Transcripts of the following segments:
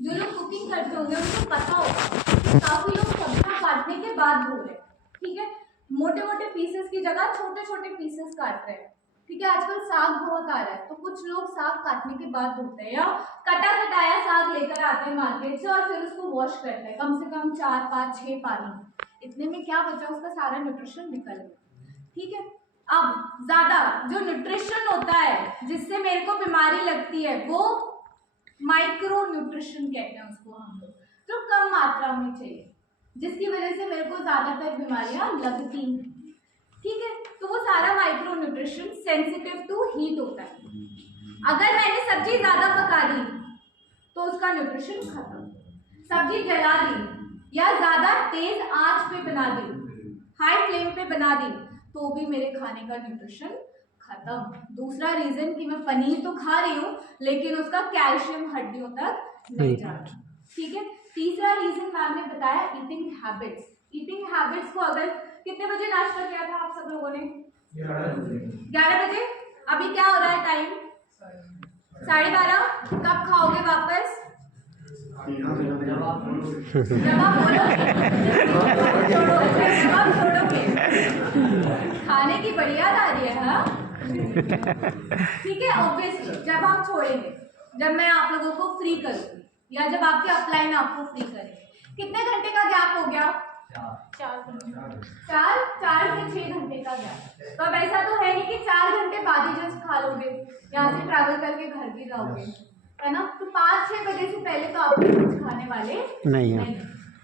जो लोग कुकिंग करते होंगे उनको पता होगा कि काफी लोग सब्जियां काटने के बाद धो रहे हैं, ठीक है। मोटे मोटे पीसेस की जगह छोटे छोटे पीसेस काट रहे हैं, ठीक है। आजकल साग बहुत आ रहा है, तो कुछ लोग साग काटने के बाद धोते हैं, या कटा कटाया साग लेकर आते हैं मार्केट से और फिर उसको वॉश करते हैं, कम से कम 4 5 6 पानी। इतने में क्या बचा, उसका सारा न्यूट्रिशन निकल गया, ठीक है। अब ज्यादा जो न्यूट्रिशन होता है जिससे मेरे को बीमारी लगती है वो माइक्रो न्यूट्रिशन कहते हैं उसको हम लोग, जो कम मात्रा में चाहिए, जिसकी वजह से मेरे को ज्यादातर बीमारियां लगती हैं, ठीक है। तो वो सारा micro nutrition sensitive to heat होता है। अगर मैंने सब्जी ज्यादा पका दी तो उसका न्यूट्रिशन खत्म, सब्जी जला दी या ज्यादा तेज आंच पे बना दी, हाई फ्लेम पे बना दी, तो भी मेरे खाने का न्यूट्रिशन खत्म। दूसरा रीजन कि मैं पनीर तो खा रही हूँ लेकिन उसका कैल्शियम हड्डियों तक नहीं जा रहा, ठीक है। तीसरा रीजन मैम ने बताया ईटिंग हैबिट्स। ईटिंग हैबिट्स को अगर कितने बजे नाश्ता किया था आप सब लोगों ने? 11 बजे। अभी क्या हो रहा है टाइम? 12:30। कब खाओगे वापस? जब आप छोड़ोगे। खाने की बड़ी याद आ रही है, हाँ ठीक है। ऑब्वियसली जब आप छोड़ेंगे, जब मैं आप लोगों को फ्री करूंगी या जब आपके अपलाइन आपको फ्री करेंगे, कितने घंटे का गैप हो गया? 4 से 6 घंटे का गैप। तो अब ऐसा तो है नहीं कि 4 घंटे बाद ही जस्ट खा लोगे, यहाँ से ट्रैवल करके घर भी जाओगे, है ना। तो 5-6 बजे से पहले तो आप कुछ खाने वाले नहीं है,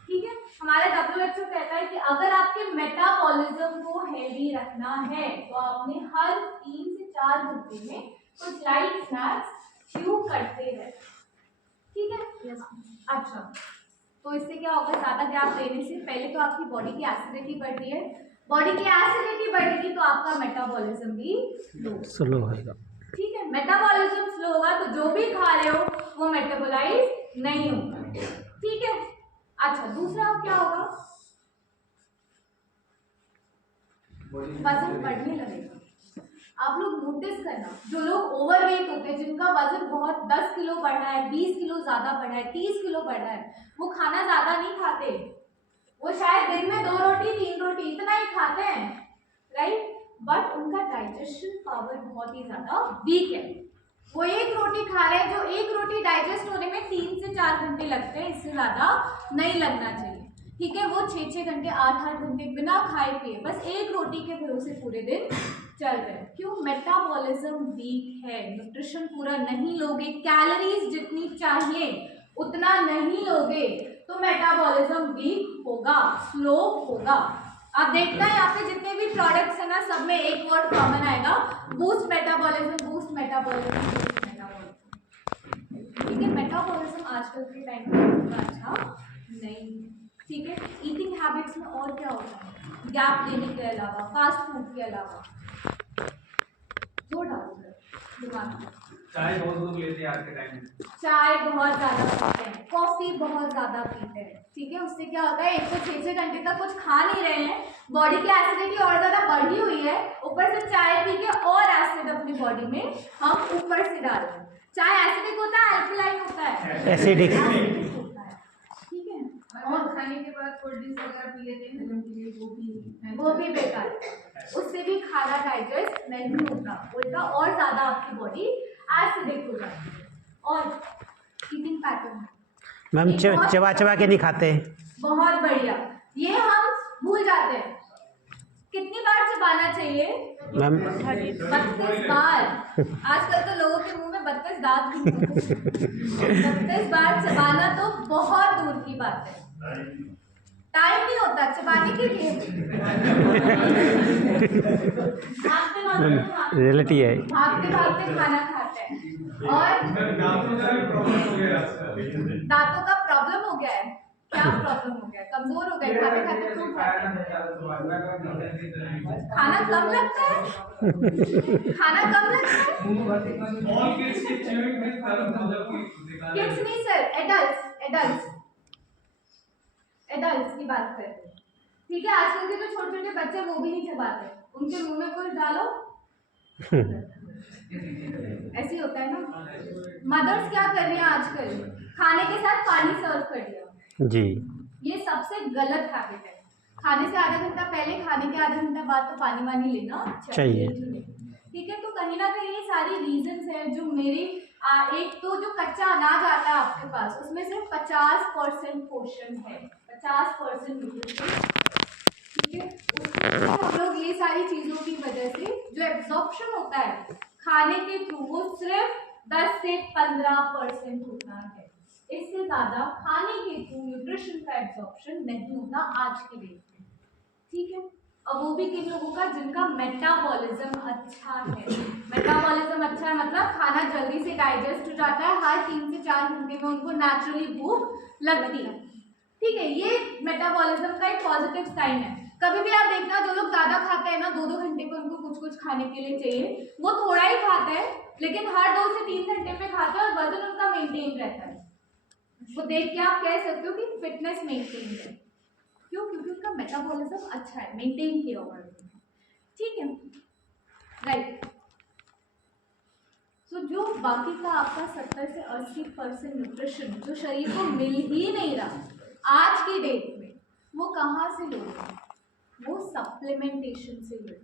ठीक है। हमारा WHO कहता है कि अगर आपके मेटाबॉलिज्म को हेल्दी रखना है तो आपने हर 3 से 4 घंटे में कुछ लाइट स्नैक्स च्यू करते रहे, ठीक है। अच्छा, तो इससे क्या होगा, ज्यादा गैप देने से पहले तो आपकी बॉडी की एसिडिटी बढ़ रही है, बॉडी की एसिडिटी बढ़ेगी तो आपका मेटाबॉलिज्म भी स्लो होगा, ठीक है। मेटाबॉलिज्म स्लो होगा तो जो भी खा रहे हो वो मेटाबोलाइज नहीं होगा, ठीक है। अच्छा, दूसरा क्या होगा, वजन बढ़ने लगेगा। आप लोग नोटिस करना, जो लोग ओवरवेट होते हैं, जिनका वजन बहुत 10 किलो बढ़ रहा है, 20 किलो ज्यादा बढ़ रहा है, 30 किलो बढ़ रहा है, वो खाना ज्यादा नहीं खाते, वो शायद दिन में 2 रोटी 3 रोटी इतना ही खाते हैं, राइट। बट उनका डाइजेशन पावर बहुत ही ज्यादा वीक है। वो एक रोटी खा रहे हैं, जो एक रोटी डाइजेस्ट होने में 3 से 4 घंटे लगते हैं, इससे ज्यादा नहीं लगना चाहिए, ठीक है। वो 6-6 घंटे 8-8 घंटे बिना खाए पिए बस एक रोटी के भरोसे पूरे दिन चल रहे हैं। क्यों? मेटाबॉलिज्म वीक है, न्यूट्रिशन पूरा नहीं लोगे, कैलोरीज जितनी चाहिए उतना नहीं लोगे तो मेटाबॉलिज्म वीक होगा, स्लो होगा। आप देखना है यहाँ पे जितने भी प्रोडक्ट्स है ना, सब में एक वर्ड कॉमन आएगा, boost metabolism, boost metabolism, boost metabolism, ठीक है। मेटाबॉलिज्म आजकल के टाइम पे उतना अच्छा नहीं, ठीक है। ईटिंग हैबिट्स में और क्या होता है, गैप देने के अलावा, फास्ट फूड के अलावा, जो डालो दिमाग में, चाय बहुत लोग लेते हैं आज के टाइम में, चाय बहुत ज्यादा पीते हैं, कॉफी बहुत ज्यादा पीते हैं, ठीक है। उससे क्या होता है, एक तो 6-6 घंटे तक कुछ खा नहीं रहे हैं, बॉडी की एसिडिटी और ज्यादा बढ़ी हुई है, ऊपर से चाय पी के और एसिड अपनी बॉडी में हम ऊपर से डाल रहे हैं। चाय एसिडिक होता है, अल्कलाइन होता है, एसिडिक होता है, ठीक है। और खाने के बाद कोल्ड ड्रिंक्स वगैरह पी लेते हैं हजम के लिए, वो भी बेकार है, उससे भी खाना डाइजेस्ट नहीं होता, उल्टा और ज्यादा आपकी बॉडी एसिडिक हो जाती है। और ईटिंग पैटर्न मैम चबा चबा के नहीं खाते, बहुत बढ़िया, ये हम भूल जाते हैं। कितनी बार चबाना चाहिए मैम? 32 बार। आजकल तो लोगों के मुंह में 32 दांत भी होते हैं। 32 बार चबाना तो बहुत दूर की बात है, टाइम नहीं होता चबाने के लिए, रियलिटी है, भागते भागते खाना खाते हैं। और दांतों का प्रॉब्लम हो गया है, क्या प्रॉब्लम हो गया, कमजोर हो गए, खाते खाते क्यों खाते हैं? खाना कम लगता है, खाना कम लगता है, किड्स नहीं सर, एडल्ट्स की बात करते हैं, ठीक है। आजकल के जो छोटे छोटे बच्चे वो भी नहीं चबाते, उनके मुंह में कुछ डालो ऐसे ही होता है ना। मदर्स क्या कर रही हैं आजकल, खाने के साथ पानी सर्व कर दिया, जी ये सबसे गलत हैबिट है। खाने से आधा घंटा पहले, खाने के आधा घंटा बाद तो पानी वानी लेना चाहिए। ठीक है। तो कहीं ना कहीं ये सारी रीजंस हैं जो मेरे एक तो जो कच्चा अनाज आता है आपके पास, उसमें सिर्फ 50% पोषण है, 50% न्यूट्रिशन, ठीक है। उसमें हम लोग ये सारी चीजों की वजह से जो एब्जॉर्प्शन होता है खाने के थ्रू, वो सिर्फ 10 से 15% होता है। इससे ज्यादा खाने के थ्रू न्यूट्रिशन का एब्जॉर्प्शन नहीं होता आज के डेट में, ठीक है। और वो भी किन लोगों का, जिनका मेटाबॉलिज्म अच्छा है। मेटाबॉलिज्म अच्छा है मतलब खाना जल्दी से डाइजेस्ट हो जाता है, हर 3 से 4 घंटे में उनको नेचुरली भूख लगती है, ठीक है। ये मेटाबॉलिज्म का एक पॉजिटिव साइन है। कभी भी आप देखना, जो लोग ज्यादा खाते हैं ना, 2-2 घंटे पे उनको कुछ कुछ खाने के लिए चाहिए, वो थोड़ा ही खाते हैं लेकिन हर 2 से 3 घंटे पे खाते हैं और वजन उनका मेंटेन रहता है। वो देख के आप कह सकते हो कि फिटनेस मेंटेन है, क्यों? क्योंकि उनका मेटाबॉलिज्म अच्छा है, मेंटेन किया हुआ है, ठीक है, राइट। तो जो बाकी का आपका 70 से 80% न्यूट्रिशन जो शरीर को मिल ही नहीं रहा आज की डेट में, वो कहाँ से लोगे? वो सप्लीमेंटेशन से लोगे,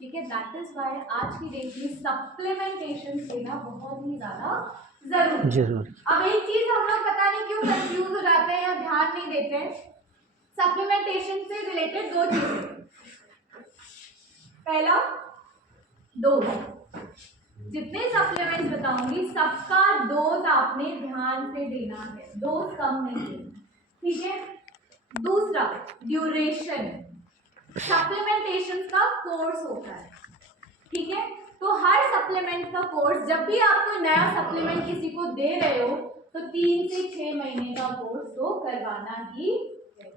ठीक है। दैट इज वाई आज की डेट में सप्लीमेंटेशन लेना बहुत ही ज्यादा जरूरी है। अब एक चीज हम लोग पता नहीं क्यों कंफ्यूज हो जाते हैं या ध्यान नहीं देते हैं, सप्लीमेंटेशन से रिलेटेड 2 चीजें। पहला, डोज। जितने सप्लीमेंट्स बताऊंगी सबका डोज आपने ध्यान से देना है, डोज कम नहीं देना, ठीक है। दूसरा, ड्यूरेशन। सप्लीमेंटेशन का कोर्स होता है, ठीक है। तो हर सप्लीमेंट का कोर्स, जब भी आप कोई नया सप्लीमेंट किसी को दे रहे हो तो 3 से 6 महीने का कोर्स तो करवाना ही है,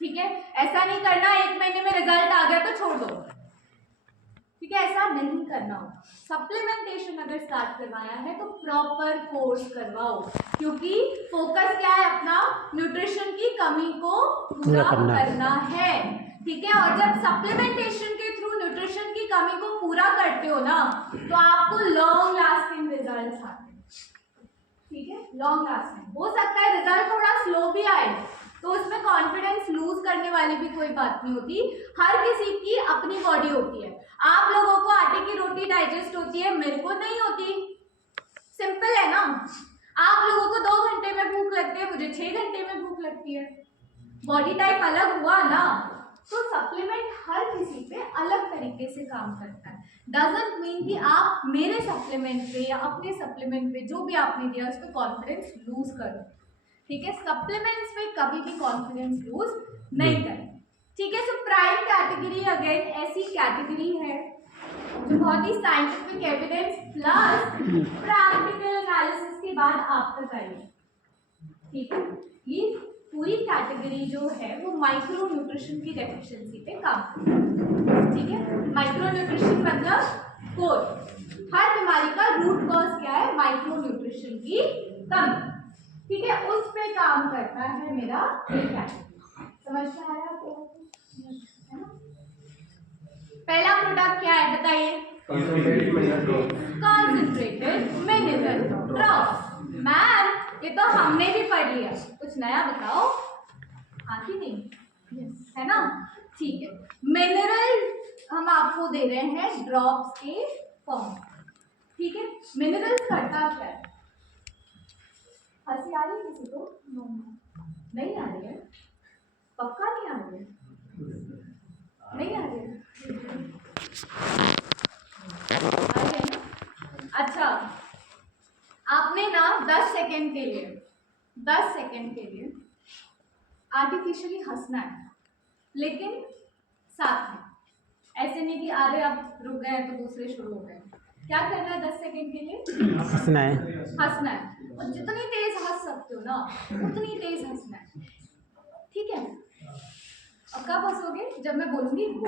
ठीक है। ऐसा नहीं करना 1 महीने में रिजल्ट आ गया तो छोड़ दो, ठीक है, ऐसा नहीं करना हो। सप्लीमेंटेशन अगर स्टार्ट करवाया है तो प्रॉपर कोर्स करवाओ, क्योंकि फोकस क्या है अपना, न्यूट्रिशन की कमी को पूरा करना है, ठीक है। और जब सप्लीमेंटेशन के थ्रू न्यूट्रिशन की कमी को पूरा करते हो ना, तो आपको लॉन्ग लास्टिंग रिजल्ट्स आते हैं, ठीक है, लॉन्ग लास्टिंग। हो सकता है रिजल्ट थोड़ा स्लो भी आए, तो उसमें कॉन्फिडेंस लूज करने वाली भी कोई बात नहीं होती। हर किसी की अपनी बॉडी होती है। आप लोगों को आटे की रोटी डाइजेस्ट होती है, मेरे को नहीं होती, सिंपल है ना। आप लोगों को 2 घंटे में भूख लगती है, मुझे 6 घंटे में भूख लगती है, बॉडी टाइप अलग हुआ ना। तो सप्लीमेंट हर किसी पे अलग तरीके से काम करता है। डजंट मीन कि आप मेरे सप्लीमेंट पे या अपने सप्लीमेंट पे जो भी आपने दिया उस पर कॉन्फिडेंस लूज करो, ठीक है। सप्लीमेंट्स पे कभी भी कॉन्फिडेंस लूज नहीं करें, ठीक है। सो प्राइम कैटेगरी अगेन ऐसी कैटेगरी है जो बहुत ही scientific evidence plus practical analysis के बाद आप तक आई, ठीक है। ये पूरी कैटेगरी जो है वो माइक्रो न्यूट्रिशन की डेफिशिएंसी पे काम करती है, ठीक है। माइक्रो न्यूट्रिशन मतलब कोर, हर बीमारी का रूट कॉज क्या है, माइक्रो न्यूट्रिशन की कमी, ठीक है, उस पे काम करता है मेरा ये कैटेगरी। समझ में आ रहा है आपको, है ना। पहला प्रोडक्ट क्या है बताइए, कॉन्सेंट्रेटेड मिनरल ड्रॉप्स। मैम ये तो हमने भी पढ़ लिया, कुछ नया बताओ, हाँ कि नहीं, है ना, ठीक है। मिनरल हम आपको दे रहे हैं ड्रॉप्स के फॉर्म, ठीक है। मिनरल्स करता क्या है, हंसी आ रही है किसी को, नहीं आ रही है, पक्का नहीं आ रही है, नहीं आ रही है, आ रही है ना। अच्छा, आपने ना 10 सेकेंड के लिए आर्टिफिशियली हंसना है, लेकिन साथ में, ऐसे नहीं कि आधे आप रुक गए तो दूसरे शुरू हो गए। क्या करना है 10 सेकेंड के लिए, हंसना है, और जितनी तेज हंस सकते हो ना उतनी तेज हंसना है, ठीक है। अब कब हंसोगे, जब मैं बोलूंगी वो,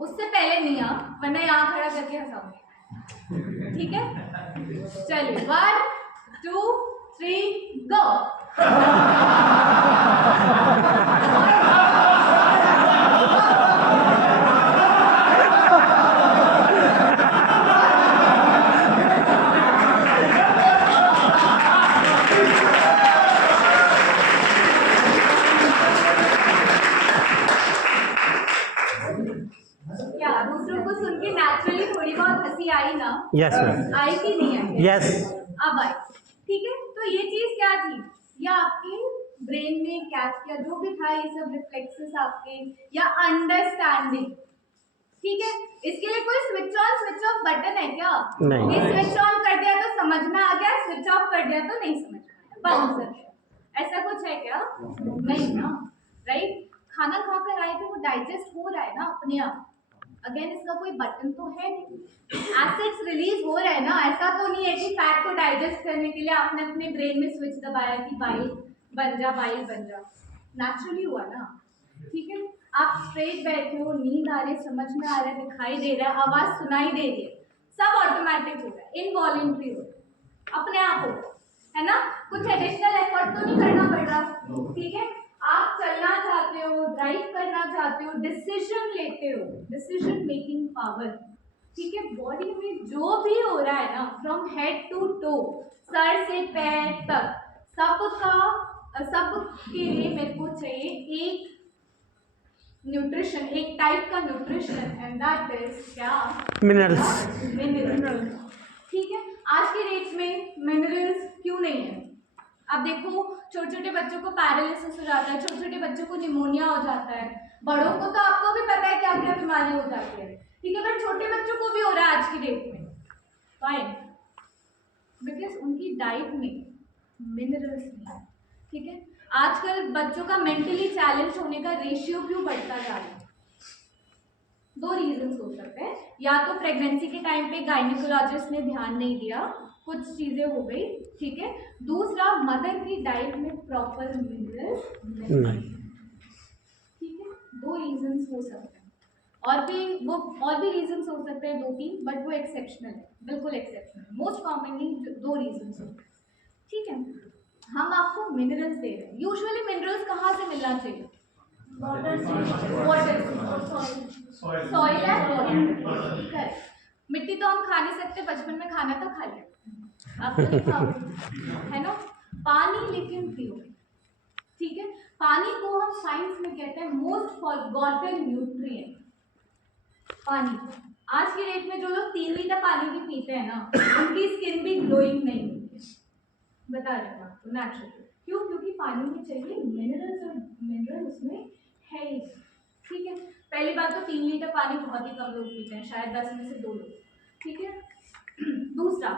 उससे पहले नहीं आप, वरना यहाँ खड़ा करके हंसाऊंगी, ठीक है। चलिए 1 2 3 गो। यस मैम, आई कि नहीं आई? यस। अब आई। ठीक है, तो ये चीज क्या थी, या आपके ब्रेन में कैच किया जो भी था, ये सब रिफ्लेक्सेस आपके, या अंडरस्टैंडिंग। ठीक है, इसके लिए कोई switch on switch off button है क्या? नहीं। ये स्विच ऑन कर दिया तो समझ में आ गया, स्विच ऑफ कर दिया तो नहीं समझ में आया, बंद कर दिया, ऐसा कुछ है क्या? नहीं ना, राइट। खाना खा कर आए थे, वो डाइजेस्ट हो रहा है ना अपने आप, अगेन इसका कोई बटन तो है नहीं, एसिड्स रिलीज हो रहे हैं ना, ऐसा तो नहीं है कि फैट को डाइजेस्ट करने के लिए आपने अपने ब्रेन में स्विच दबाया कि बाइल बन जा, बाइल बन जा, नेचुरली हुआ ना। ठीक है, आप स्ट्रेट बैठे हो, नींद आ रही, समझ में आ रहा है, दिखाई दे रहा है, आवाज सुनाई दे रही है, सब ऑटोमेटिक हो रहा है, इनवॉलेंट्री हो रहा है, अपने आप हो रहा है ना, कुछ एडिशनल एफर्ट तो नहीं करना पड़ रहा। ठीक है, आप चलना चाहते हो, ड्राइव करना चाहते हो, डिसीजन लेते हो, डिसीजन मेकिंग पावर। ठीक है, बॉडी में जो भी हो रहा है ना, फ्रॉम हेड टू टो, सर से पैर तक, सब के लिए मेरे को चाहिए एक न्यूट्रिशन, एक टाइप का न्यूट्रिशन, एंड दैट इज क्या? मिनरल्स। मिनरल। ठीक है, आज के डेट में मिनरल्स क्यों नहीं है? अब देखो, छोटे छोटे बच्चों को पैरालिसिस हो जाता है, छोटे छोटे बच्चों को निमोनिया हो जाता है, बड़ों को तो आपको भी पता है क्या क्या बीमारी हो जाती है। ठीक है, बट छोटे बच्चों को भी हो रहा है आज की डेट में। फाइन, बिकॉज उनकी डाइट में मिनरल्स नहीं है। ठीक है, आजकल बच्चों का मेंटली चैलेंज होने का रेशियो क्यों बढ़ता जा रहा है? दो रीजंस हो सकते हैं, या तो प्रेगनेंसी के टाइम पे गायनिकोलॉजिस्ट ने ध्यान नहीं दिया, कुछ चीजें हो गई। ठीक है, दूसरा मदर की डाइट में प्रॉपर मिनरल्स नहीं। ठीक है, दो रीजंस हो सकते हैं, और भी रीजंस हो सकते हैं, 2-3, बट वो एक्सेप्शनल है, बिल्कुल एक्सेप्शनल, मोस्ट कॉमनली दो रीजंस होते हैं। ठीक है, हम आपको मिनरल्स दे रहे हैं। यूजुअली मिनरल्स कहाँ से मिलना चाहिए? Water, soil and water. मिट्टी तो हम खा नहीं सकते, बचपन में खाना तो खा लिया, आप तो नहीं खाओगे, है ना। पानी लेकिन पियो। ठीक है, पानी को हम साइंस में कहते हैं मोस्ट फॉरगॉटन न्यूट्रिएंट। पानी, आज के डेट में जो लोग 3 लीटर पानी भी पीते हैं ना, उनकी स्किन भी ग्लोइंग नहीं होती है, बता रहे हैं आपको, नेचुरल। क्यों? क्योंकि पानी में चाहिए मिनरल्स, और मिनरल उसमें है ही। ठीक है, पहली बात तो 3 लीटर पानी बहुत ही कम लोग पीते हैं, शायद 10 में से 2 लोग। ठीक है, दूसरा,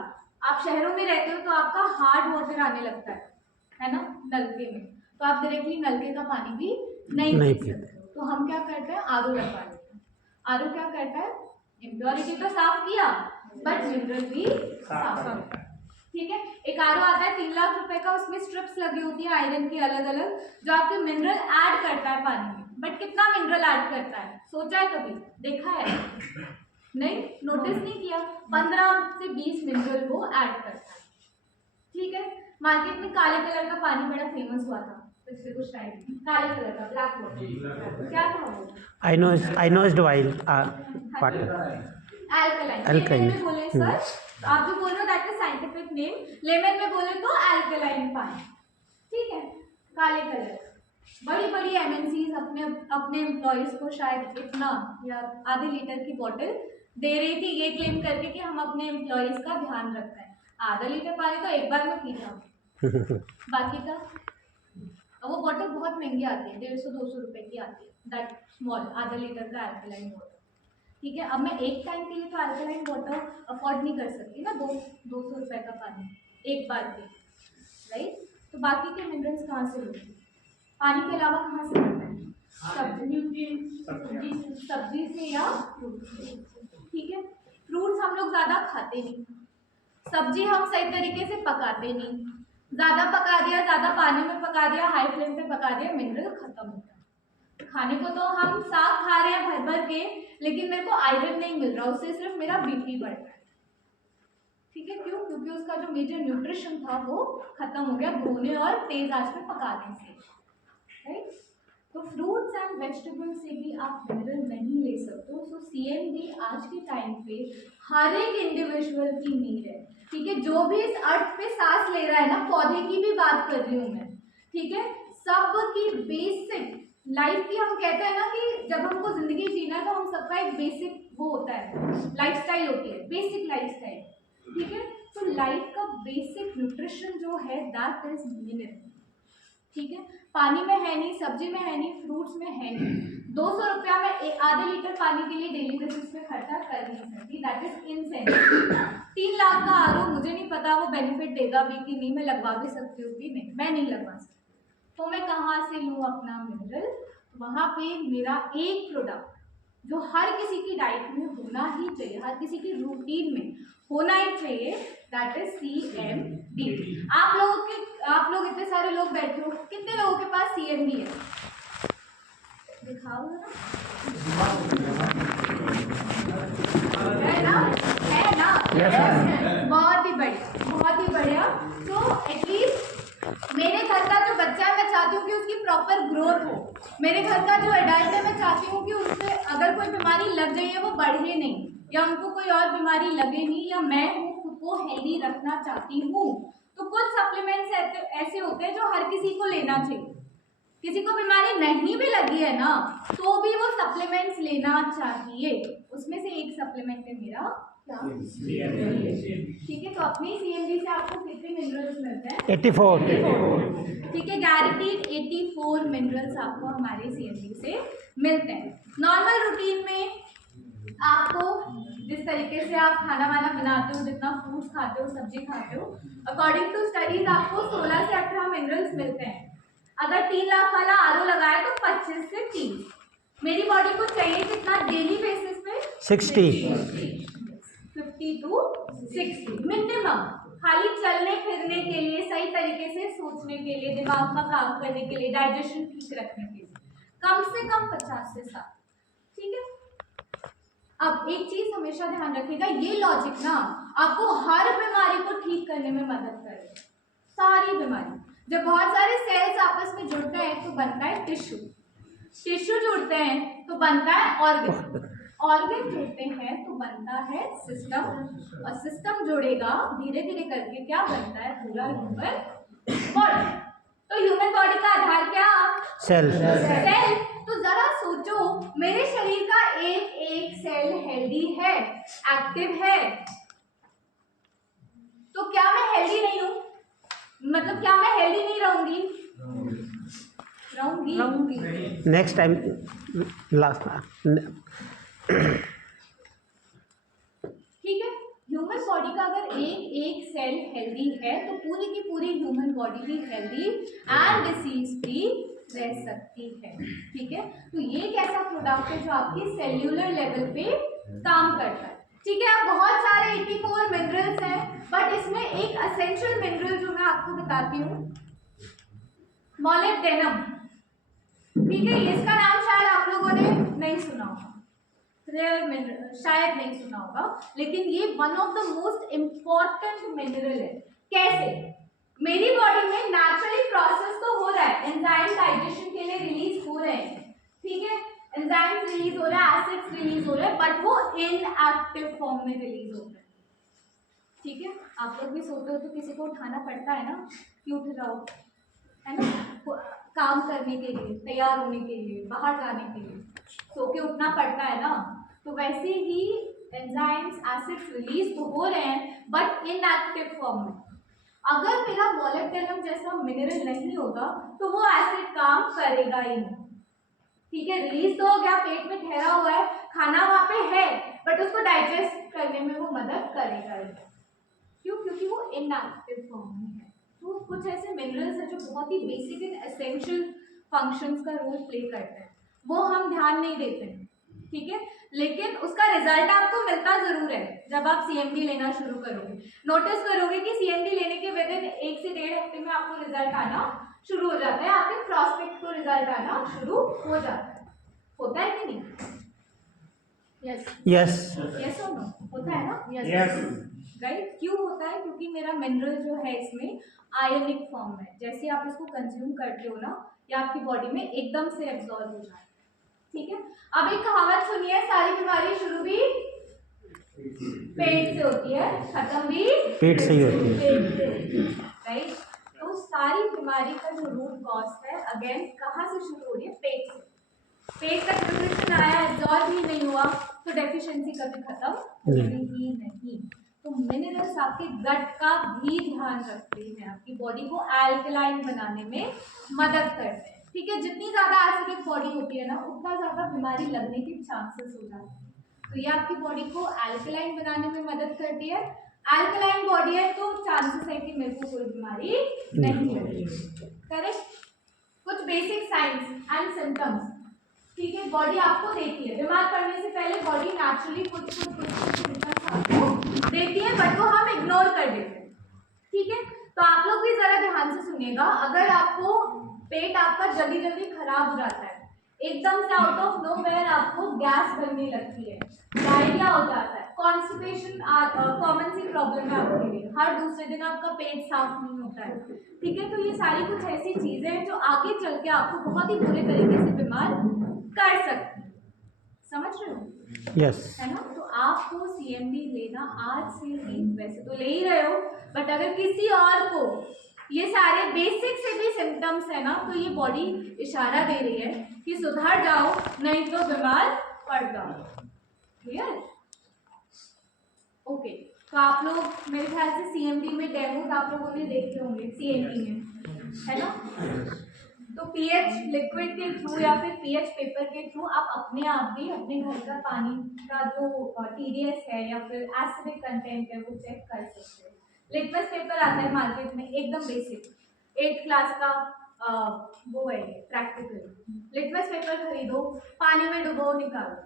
आप शहरों में रहते हो तो आपका हार्ड वाटर आने लगता है ना, नलके में, तो आप डायरेक्टली नलके का पानी भी नहीं पी सकते हो, तो हम क्या करते हैं, आरओ लगवा लेते हैं। आरओ क्या करता है? इम्प्योरिटी तो साफ किया, बट मिनरल भी साफ करता है। ठीक है, एक आरओ आता है 3 लाख रुपए का, उसमें स्ट्रिप्स लगी होती है आयरन की अलग अलग, जो आपके मिनरल ऐड करता है पानी में, बट कितना मिनरल ऐड करता है, सोचा है कभी? देखा है? नहीं, नोटिस नहीं किया, 15 से 20 मिनरल वो ऐड करता है। ठीक है, मार्केट में काले कलर का पानी बड़ा फेमस हुआ था पिछले कुछ टाइम, काले कलर का, ब्लैक वाटर, क्या था वो? आइनोज्ड ऑयल वाटर, अल्कलाइन में बोले सर, आप जो बोल रहे हो that is scientific name, lemon में बोले तो अल्कलाइन पानी। ठीक है, काले कलर, बड़ी बड़ी एमएनसीज अपने एम्प्लॉयज को शायद इतना या आधे लीटर की बोतल दे रही थी, ये क्लेम करके कि हम अपने एम्प्लॉयज का ध्यान रखते हैं। आधा लीटर पानी तो एक बार में पी जाओ, बाकी का, वो बोतल बहुत महंगी आती है, 150-200 रुपए की आती है, दैट स्मॉल आधा लीटर का अल्कलाइन वाटर। ठीक है, अब मैं एक टाइम के लिए तो अल्कलाइन वाटर अफोर्ड नहीं कर सकती ना, 200 रुपए का पानी एक बार के, राइट। तो बाकी के मिनरल्स कहाँ से होते हैं? पानी के अलावा कहाँ से मिलते हैं? सब्जी से या फ्रूट से। ठीक है, फ्रूट्स हम लोग ज़्यादा खाते नहीं, सब्जी हम सही तरीके से पकाते नहीं, ज़्यादा पका दिया, ज़्यादा पानी में पका दिया, हाई फ्लेम पे पका दिया, मिनरल खत्म हो गया। खाने को तो हम साग खा रहे हैं भर भर के, लेकिन मेरे को आयरन नहीं मिल रहा, उससे सिर्फ मेरा बीपी बढ़ रहा है। ठीक है, क्यों? क्योंकि उसका जो मेजर न्यूट्रिशन था वो खत्म हो गया धोने और तेज आंच में पकाने से, राइट। तो फ्रूट्स एंड वेजिटेबल्स से भी आप मिनरल नहीं ले सकते हो। सो सीएमडी आज के टाइम पे हर एक इंडिविजुअल की नीड है। ठीक है, जो भी इस अर्थ पे सांस ले रहा है ना, पौधे की भी बात कर रही हूँ मैं, ठीक है, सब की बेसिक लाइफ की हम कहते हैं ना कि जब हमको जिंदगी जीना है तो हम सबका एक बेसिक वो होता है, लाइफस्टाइल होती है, बेसिक लाइफस्टाइल, ठीक है। तो लाइफ का बेसिक न्यूट्रिशन जो है दैट इज मिनरल, ठीक है। पानी में है नहीं, सब्जी में है नहीं, फ्रूट्स में है नहीं। 200 रुपया में आधे लीटर पानी के लिए डेली बेसिस पे खर्चा कर नहीं सकती, दैट इज इनसेंसिटिव। 3 लाख का आरओ मुझे नहीं पता वो बेनिफिट देगा भी कि नहीं, मैं लगवा भी सकती हूँ कि नहीं, मैं नहीं लगवा सकती। तो मैं कहाँ से लूँ अपना मिनरल? वहाँ पे मेरा एक प्रोडक्ट जो हर किसी की डाइट में होना ही चाहिए, हर किसी की रूटीन में होना ही चाहिए, दैट इज CMD। आप लोग इतने सारे लोग बैठे हो, कितने लोगों के पास CMD है? दिखाओ ना। है ना? बहुत ही बढ़िया, बहुत ही बढ़िया। तो एटलीस्ट मेरे घर का जो बच्चा है मैं चाहती हूँ कि उसकी प्रॉपर ग्रोथ हो। मेरे घर का जो एडल्ट है मैं चाहती हूँ कि उससे अगर कोई बीमारी लग गई है वो बढ़े नहीं, या उनको कोई और बीमारी लगे नहीं, या मैं हूँ खुद को हेल्दी रखना चाहती हूँ। तो कुछ सप्लीमेंट्स ऐसे होते हैं जो हर किसी को लेना चाहिए। किसी को बीमारी नहीं भी लगी है ना तो भी वो सप्लीमेंट्स लेना चाहिए। उसमें से एक सप्लीमेंट है मेरा क्या, ठीक है। तो अपनी CMD से आपको कितने मिनरल्स मिलते हैं? 84। ठीक है, गारंटीड 84 मिनरल्स आपको हमारे CMD से मिलते हैं। नॉर्मल रूटीन में आपको जिस तरीके से आप खाना वाना बनाते हो, जितना फ्रूट्स खाते हो, सब्जी खाते हो, अकॉर्डिंग टू स्टडीज आपको 16 से 18 मिनरल्स मिलते हैं। अगर 3 लाख वाला आरओ लगाए तो 25 से 30। मेरी बॉडी को चाहिए कितना डेली बेसिस पे? 60। 50 to 60 मिनिमम, खाली चलने फिरने के लिए, सही तरीके से सोचने के लिए, दिमाग का काम करने के लिए, डाइजेशन ठीक रखने के लिए कम से कम 50 से 60, ठीक है। अब एक चीज हमेशा ध्यान रखिएगा, ये लॉजिक ना आपको हर बीमारी को ठीक करने में मदद करेगा। सारी बीमारी, जब बहुत सारे सेल्स आपस में जुड़ते हैं तो बनता है टिश्यू, टिश्यू जुड़ते हैं तो बनता है ऑर्गन, ऑर्गन जुड़ते हैं तो बनता है सिस्टम, और सिस्टम जुड़ेगा धीरे धीरे करके क्या बनता है? पूरा ह्यूमन बॉडी। तो ह्यूमन बॉडी का आधार क्या? सेल। सेल। तो जरा सोचो, मेरे शरीर का एक एक सेल हेल्दी है, एक्टिव है, तो क्या मैं हेल्दी नहीं हूँ? मतलब क्या मैं हेल्दी नहीं रहूंगी? रहूंगी। Next time last. ठीक है, ह्यूमन बॉडी का अगर एक एक सेल हेल्दी है तो पूरी की पूरी ह्यूमन बॉडी भी हेल्दी एंड डिसीज फ्री रह सकती है, ठीक है। तो ये एक ऐसा प्रोडक्ट है जो आपकी सेल्यूलर लेवल पे काम करता है, ठीक है। अब बहुत सारे 84 मिनरल्स हैं, बट इसमें एक एसेंशियल मिनरल जो मैं आपको बताती हूँ, मॉलिब्डेनम, ठीक है। इसका नाम शायद आप लोगों ने नहीं सुना होगा, शायद नहीं सुना होगा, लेकिन ये one of the most important mineral है। कैसे? मेरी बॉडी में नेचुरली प्रोसेस तो हो रहा है, एंजाइम डाइजेशन के लिए रिलीज हो रहे हैं, ठीक है, एंजाइम्स रिलीज हो रहा है, एसिड्स रिलीज हो रहे हैं, बट वो इनएक्टिव फॉर्म में रिलीज हो रहे हैं, ठीक है। आप लोग भी सोते हो तो किसी को उठाना पड़ता है ना कि उठ जाओ, है ना, काम करने के लिए, तैयार होने के लिए, बाहर जाने के लिए सो के उठना पड़ता है ना। तो वैसे ही एंजाइम्स एसिड्स रिलीज तो हो रहे हैं बट इनएक्टिव फॉर्म में। अगर मेरा मॉलिब्डेनम जैसा मिनरल नहीं होगा तो वो एसिड काम करेगा ही नहीं, ठीक है। रिलीज तो हो गया, पेट में ठहरा हुआ है, खाना वहाँ पे है, बट उसको डाइजेस्ट करने में वो मदद करेगा ही। क्यों? क्योंकि वो इनएक्टिव फॉर्म में है। तो कुछ ऐसे मिनरल्स हैं जो बहुत ही बेसिक एंड एसेंशियल फंक्शंस का रोल प्ले करते हैं, वो हम ध्यान नहीं देते हैं, ठीक है। लेकिन उसका रिजल्ट आपको मिलता जरूर है जब आप CMD लेना शुरू करोगे। नोटिस करोगे कि CMD लेने के विद इन 1 से 1.5 हफ्ते में आपको रिजल्ट आना शुरू हो जाता है, आपके प्रॉस्पेक्ट को रिजल्ट आना शुरू हो जाता है। होता है कि नहीं? Yes yes. यस और नो? होता है ना? यस। राइट। क्यों होता है? क्योंकि मेरा मिनरल जो है इसमें आयनिक फॉर्म है, जैसे आप इसको कंज्यूम करते हो ना, या आपकी बॉडी में एकदम से एब्जॉर्ब हो जाए, ठीक है। अब एक कहावत सुनिए, सारी बीमारी शुरू भी पेट से होती है, खत्म भी पेट से ही होती है। पेट से, राइट। तो सारी बीमारी का जो रूट कॉज है अगेन कहाँ से शुरू हो रही है? पेट से। पेट का न्यूट्रिशन आया, एब्जॉर्ब ही नहीं हुआ, तो डेफिशिएंसी कभी खत्म होगी ही नहीं। तो मिनरल्स आपके गट का भी ध्यान रखते हैं, आपकी बॉडी को एल्कलाइन बनाने में मदद करते हैं। ठीक है, जितनी ज्यादा एसिडिक बॉडी होती है ना, उतना ज्यादा बीमारी लगने के चांसेस हो जाते हैं। तो ये आपकी बॉडी को एल्कलाइन बनाने में मदद करती है। एल्कलाइन बॉडी है तो चांसेस है कि मेरे को कोई बीमारी नहीं लगेगी। करेक्ट। कुछ बेसिक साइंस एंड सिम्टम्स, ठीक है, बॉडी आपको देती है। बीमार पड़ने से पहले बॉडी नेचुरली कुछ सिम्टम्स आपको देती है, बट वो हम इग्नोर कर देते हैं। ठीक है, तो आप लोग भी जरा ध्यान से सुनिएगा। अगर आपको पेट आपका जल्दी जल्दी खराब हो जाता है, एकदम से आउट ऑफ नोवेयर आपको गैस बनने लगती है, डायरिया हो जाता है, कॉन्स्टिपेशन कॉमन सी प्रॉब्लम है आपके लिए, हर दूसरे दिन आपका पेट साफ नहीं होता है। ठीक है, तो ये सारी कुछ ऐसी चीजें हैं जो आगे चल के आपको बहुत ही बुरे तरीके से बीमार कर सकती है। समझ रहे हो? यस। है ना? तो आपको सीएमडी लेना आज से ही, वैसे तो ले ही रहे हो, बट अगर किसी और को ये सारे बेसिक से भी सिम्टम्स है ना, तो ये बॉडी इशारा दे रही है कि सुधर जाओ, नहीं तो बीमार पड़ जाओ। क्लियर? ओके, तो आप लोग मेरे ख्याल से सीएमडी में डेमोस आप लोगों ने देखे होंगे सीएमडी में, है ना? तो पीएच लिक्विड के थ्रू या फिर पीएच पेपर के थ्रू आप अपने आप भी अपने घर का पानी का जो टीडीएस है या फिर एसिडिक कंटेंट है वो चेक कर सकते हैं। लिटमस पेपर आता है मार्केट में, एकदम बेसिक 8th क्लास का वो है प्रैक्टिकल। लिटमस पेपर खरीदो, पानी में डुबो, निकालो,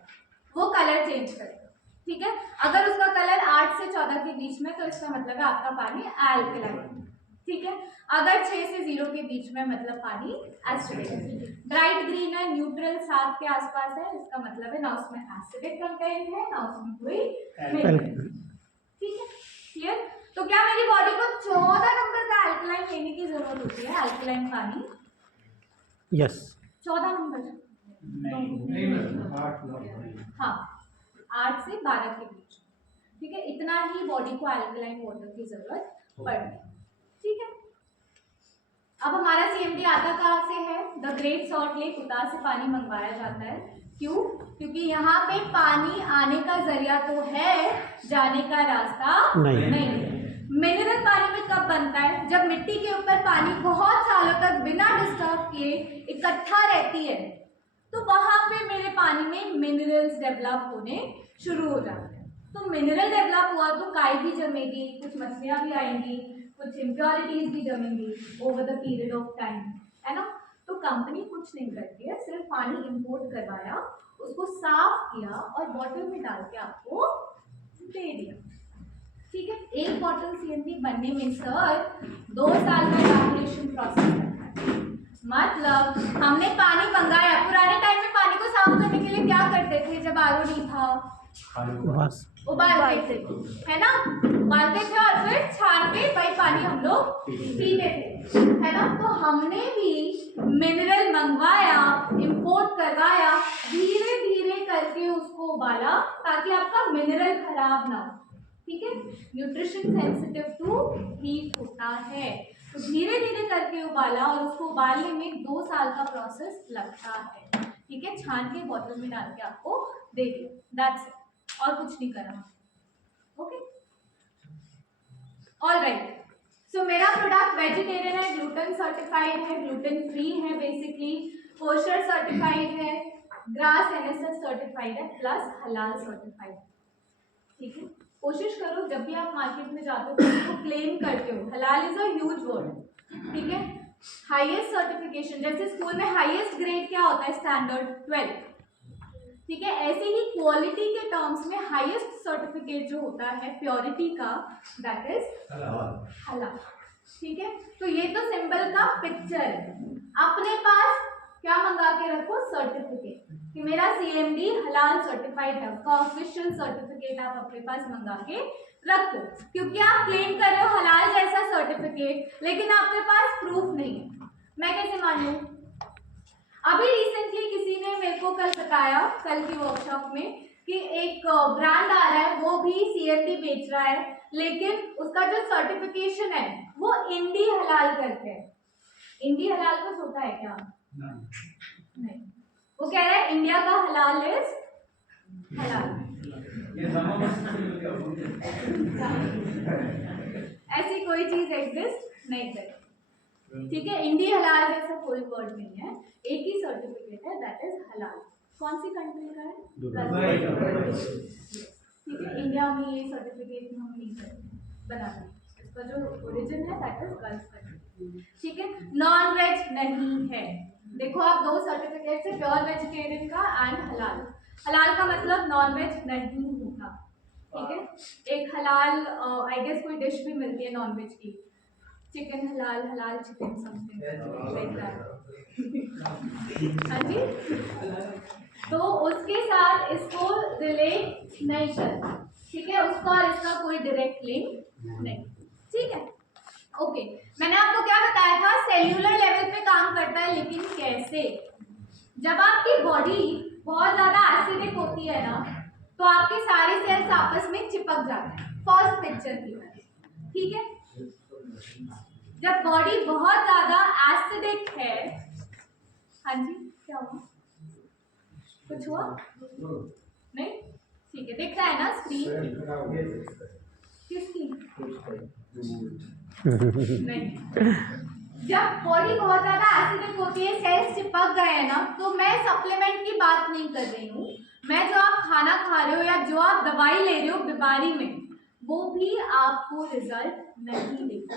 वो कलर चेंज करेगा। ठीक है, अगर उसका कलर 8 से 14 के बीच में, तो इसका मतलब है आपका पानी एल्कलाइन। ठीक है, अगर 6 से 0 के बीच में, मतलब पानी एसिडिक है। ब्राइट ग्रीन है, न्यूट्रल 7 के आसपास है, इसका मतलब है ना उसमें एसिडिक कंटेंट है ना उसमें कोई मिनरल। ठीक है, क्लियर? तो क्या मेरी बॉडी को 14 नंबर का एल्कलाइन लेने की जरूरत होती है? एल्कलाइन पानी यस। 14 नंबर हाँ, 8 से 12 के बीच। ठीक है, इतना ही बॉडी को एल्कलाइन वाटर की जरूरत पड़ती है। ठीक है, अब हमारा सीएमडी आता कहाँ से है? द ग्रेट सॉल्ट लेक, उतार से पानी मंगवाया जाता है। क्यों? क्योंकि यहाँ पे पानी आने का जरिया तो है, जाने का रास्ता नहीं। मिनरल पानी में कब बनता है? जब मिट्टी के ऊपर पानी बहुत सालों तक बिना डिस्टर्ब किए इकट्ठा रहती है, तो वहां पे मेरे पानी में मिनरल्स डेवलप होने शुरू हो जाते हैं। तो मिनरल डेवलप हुआ तो काई भी जमेगी, कुछ मछलियां भी आएंगी, कुछ इम्प्योरिटीज भी जमेंगी over the period of time, है ना? तो कंपनी कुछ नहीं करती है, सिर्फ पानी इंपोर्ट करवाया, उसको साफ किया और बॉटल में डाल के आपको दे दिया। ठीक है, एक बॉटल सीएमडी बनने में सर 2 साल का इवैपोरेशन प्रोसेस लगता है। मतलब हमने पानी मंगाया, पुराने टाइम में पानी को साफ करने के लिए क्या करते थे जब आरओ नहीं था? बस उबालते थे, है ना? उबालते थे और फिर छान के वही पानी हम लोग पीते थे, है ना? तो हमने भी मिनरल मंगवाया, इंपोर्ट करवाया, धीरे धीरे करके उसको उबाला ताकि आपका मिनरल खराब ना हो। ठीक है, न्यूट्रिशन सेंसिटिव टू हीट होता है, तो धीरे धीरे करके उबाला और उसको उबालने में 2 साल का प्रोसेस लगता है। ठीक है, छान के बोतल में डाल के आपको दे दिया, दैट्स इट, और कुछ नहीं करना। Okay, alright. सो मेरा प्रोडक्ट वेजिटेरियन है, ग्लूटेन सर्टिफाइड है, ग्लूटेन फ्री है, बेसिकली कोशर सर्टिफाइड है, ग्रास एनएसएस सर्टिफाइड है, प्लस हलाल सर्टिफाइड। ठीक है, कोशिश करो जब भी आप मार्केट में जाते हो तो क्लेम करते हो। हलाल इज अ ह्यूज वर्ड। ठीक है, हाईएस्ट सर्टिफिकेशन, जैसे स्कूल में हाईएस्ट ग्रेड क्या होता है? स्टैंडर्ड 12। ठीक है, ऐसे ही क्वालिटी के टर्म्स में हाईएस्ट सर्टिफिकेट जो होता है प्योरिटी का, दैट इज हलाल। ठीक है, तो ये तो सिंबल का पिक्चर है। अपने पास क्या मंगा के रखो? सर्टिफिकेट कि मेरा सीएमडी हलाल सर्टिफाइड है, उसका ऑफिशियल सर्टिफिकेट आप अपने पास मंगा के रखो, क्योंकि आप क्लेम कर रहे हो हलाल जैसा सर्टिफिकेट, लेकिन आपके पास प्रूफ नहीं है। मैं कैसे मानूं? अभी रिसेंटली किसी ने मेरे को कल बताया, कल की वर्कशॉप में, कि एक ब्रांड आ रहा है, वो भी सीएमडी बेच रहा है, लेकिन उसका जो सर्टिफिकेशन है वो इंडी हलाल करके है। इंडी हलाल कुछ होता है क्या? नहीं। वो कह रहा है इंडिया का हलाल इज हलाल। ये ऐसी कोई चीज एग्जिस्ट नहीं करती, ठीक है। इंडी हलाल जैसा कोई वर्ड नहीं है, एक ही सर्टिफिकेट है, दैट इज हलाल। कौन सी कंट्री का है? ठीक है, इंडिया में ये सर्टिफिकेट हम नहीं करते बनाते, इसका जो ओरिजिन है दैट इज गल्फ कंट्री, ठीक है। नॉन वेज नहीं है, देखो आप दो सर्टिफिकेट है, प्योर वेजिटेरियन का एंड हलाल। हलाल का मतलब नॉन वेज नहीं होता, ठीक है। एक हलाल आई गेस कोई डिश भी मिलती है नॉन वेज की, चिकन हलाल, हलाल चिकन समथिंग लाइक दैट। हाँ जी, तो उसके साथ इसको रिलेट नहीं करना, ठीक है। उसका और इसका कोई डायरेक्ट लिंक नहीं, ठीक है। ओके, मैंने आपको क्या बताया था, सेल्यूलर लेवल पे काम करता है, लेकिन कैसे? जब आपकी बॉडी बहुत ज्यादा एसिडिक होती है ना, तो आपके सारे सेल्स आपस में चिपक जाते हैं, फर्स्ट पिक्चर की तरह, ठीक है। जब बॉडी बहुत ज्यादा एसिडिक है, हाँ जी क्या हुआ, कुछ हुआ नहीं? ठीक है, दिख रहा है ना स्क्रीन? किसकी? नहीं। जब बॉडी बहुत ज्यादा एसिडिक होती है, सेल्स चिपक गए हैं ना, तो मैं सप्लीमेंट की बात नहीं कर रही हूँ, मैं जो आप खाना खा रहे हो या जो आप दवाई ले रहे हो बीमारी में, वो भी आपको रिजल्ट नहीं देगा।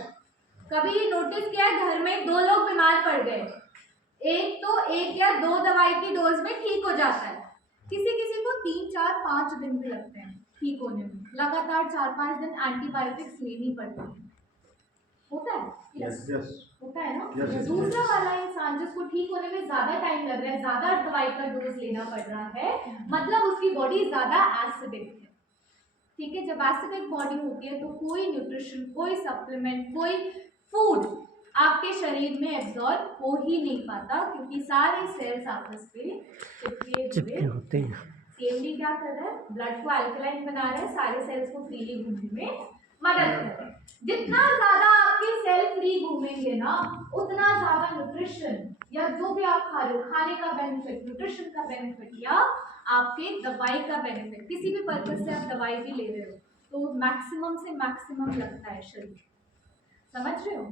कभी नोटिस किया है घर में दो लोग बीमार पड़ गए, एक तो एक या दो दवाई की डोज में ठीक हो जाता है, किसी किसी को 3, 4, 5 दिन भी लगते हैं ठीक होने में, लगातार 4-5 दिन एंटीबायोटिक्स लेनी पड़ती है, होता है? यस होता है ना? Yes. दूसरा वाला इंसान जिसको ठीक होने में ज्यादा टाइम लग रहा है, ज्यादा दवाई का डोज लेना पड़ रहा है, मतलब उसकी बॉडी ज्यादा एसिडिक है, ठीक है। जब एसिडिक बॉडी होती है तो कोई न्यूट्रिशन, कोई सप्लीमेंट, कोई फूड आपके शरीर में एब्जॉर्ब हो ही नहीं पाता, क्योंकि सारे सेल्स आपस में चिपके होते हैं। सीएमडी क्या कर रहा है, ब्लड को अल्कलाइन बना रहा है, सारे सेल्स को फ्रीली घूमने में मदद कर रहा है। जितना ज्यादा आपके सेल फ्री घूमेंगे ना, उतना ज्यादा न्यूट्रिशन या जो भी आप खा रहे हो, खाने का बेनिफिट, न्यूट्रिशन का बेनिफिट या आपके दवाई का बेनिफिट, किसी भी पर्पज से आप दवाई भी ले रहे हो तो मैक्सिमम से मैक्सिमम लगता है शरीर, समझ रहे हो?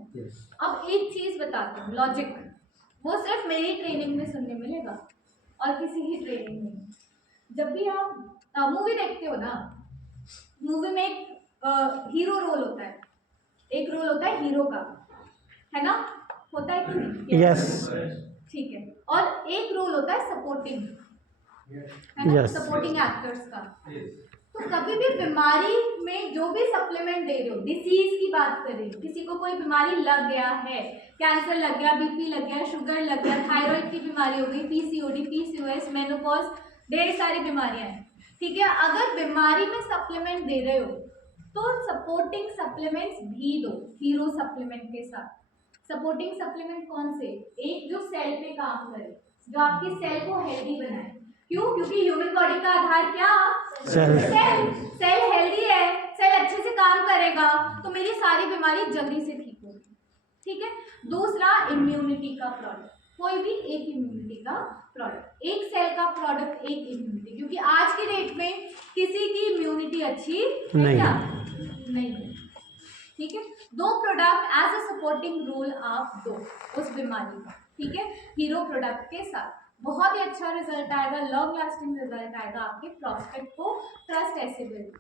अब एक चीज बताती हूँ, लॉजिक, वो सिर्फ मेरी ट्रेनिंग में सुनने मिलेगा और किसी ही ट्रेनिंग में। जब भी आप मूवी देखते हो ना, मूवी में एक हीरो रोल होता है, एक रोल होता है हीरो का, है ना? होता है कि नहीं? यस। ठीक है, और एक रोल होता है सपोर्टिंग, है ना? Yes. सपोर्टिंग एक्टर्स का। तो कभी भी बीमारी में जो भी सप्लीमेंट दे रहे हो, डिसीज की बात कर रही हो, किसी को कोई बीमारी लग गया है, कैंसर लग गया, बीपी लग गया, शुगर लग गया, थायराइड की बीमारी हो गई, पीसीओडी, पीसीओएस, मेनोपॉज, ढेर सारी बीमारियां हैं, ठीक है। अगर बीमारी में सप्लीमेंट दे रहे हो तो सपोर्टिंग सप्लीमेंट्स भी दो, हीरो सप्लीमेंट के साथ। सपोर्टिंग सप्लीमेंट कौन से? एक जो सेल पे काम करे, जो आपकी सेल को हेल्दी बनाए। क्यों? क्योंकि ह्यूमन बॉडी का आधार क्या? सेल। सेल हेल्दी है, सेल अच्छे से काम करेगा तो मेरी सारी बीमारी जल्दी से ठीक होगी, ठीक है। दूसरा, इम्यूनिटी का प्रोडक्ट, कोई भी एक इम्यूनिटी का प्रोडक्ट, एक सेल का प्रोडक्ट एक इम्यूनिटी, क्योंकि आज के डेट में किसी की इम्यूनिटी अच्छी नहीं है, ठीक है। दो product as a supporting role आप दो उस बीमारी का, ठीक है। हीरो प्रोडक्ट के साथ बहुत ही अच्छा रिजल्ट आएगा, लॉन्ग लास्टिंग रिजल्ट आएगा, आपके प्रॉस्पेक्ट को ट्रस्ट ऐसे build,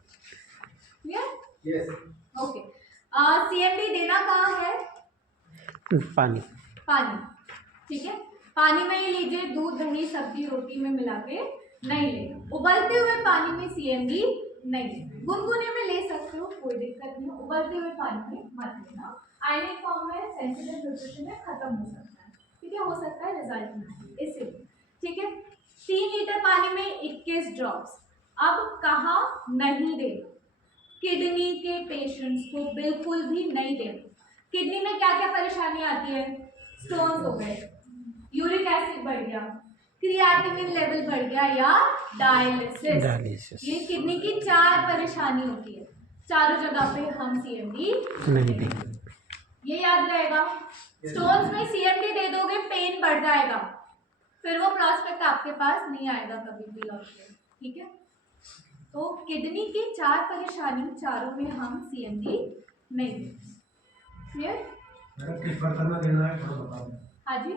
clear? Yes. Okay, CMD देना कहाँ है? पानी। पानी, ठीक है। पानी में ही लीजिए, दूध, दही, सब्जी, रोटी में मिला के नहीं लेना। उबलते हुए पानी में सीएमडी नहीं, गुनगुने में ले सकते हो, कोई दिक्कत नहीं। उबलते हुए पानी में मत लेना, आयनिक फॉर्म में, सेंसिटिव न्यूट्रिशन में खत्म हो सकता है, ठीक है, हो सकता है रिजल्ट नहीं, इसलिए, ठीक है। 3 लीटर पानी में 21 ड्रॉप्स। अब कहाँ नहीं देना, किडनी के पेशेंट्स को बिल्कुल भी नहीं देना। किडनी में क्या क्या परेशानी आती है? स्टोन्स हो गए, यूरिक एसिड बढ़ गया, क्रिएटिनिन लेवल बढ़ गया या डायलिसिस। ये किडनी की 4 परेशानी होती है, चारों जगह पे हम सीएमडी नहीं देंगे। ये याद रहेगा। स्टोन्स में CMD दे दोगे, पेन बढ़ जाएगा, फिर वो प्रॉस्पेक्ट आपके पास नहीं आएगा कभी भी लौट के, ठीक है। तो किडनी की 4 परेशानी, चारों में हम CMD नहीं देते। क्लियर? किस बर्तन में देना है थोड़ा बता दो। हाँ जी,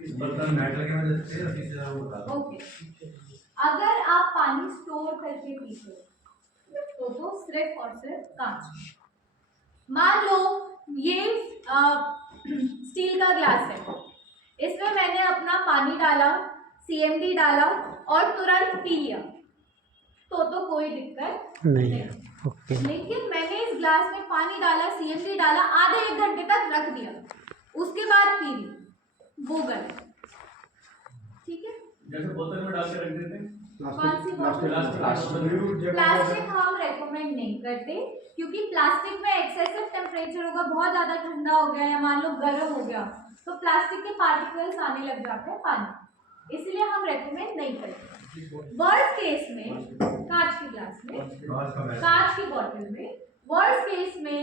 किस बर्तन में लगे में देते हैं किस तरह वो बता दो। ओके। अगर आप पानी स्टोर करके पीते हो तो सिर्फ और सिर्फ कांच। मान लो ये स्टील का ग्लास है, इसमें मैंने अपना पानी डाला, CMD डाला और तुरंत पी लिया, तो कोई दिक्कत नहीं। ओके। लेकिन मैंने इस ग्लास में पानी डाला, CMD डाला, आधे 1 घंटे तक रख दिया, उसके बाद पी ली, वो गलत। ठीक है, जैसे बोतल में डाल के रख देते हैं। कौन सी बोतल? प्लास्टिक हम रेकमेंड नहीं करते, क्योंकि प्लास्टिक में एक्सेसिव टेम्परेचर होगा, बहुत ज़्यादा ठंडा हो गया या मान लो गर्म हो गया, तो प्लास्टिक के पार्टिकल्स आने लग जाते हैं पानी, इसलिए हम रेकमेंड नहीं करते। वर्स्ट केस में कांच के ग्लास में, कांच की बोतल में, वर्स्ट केस में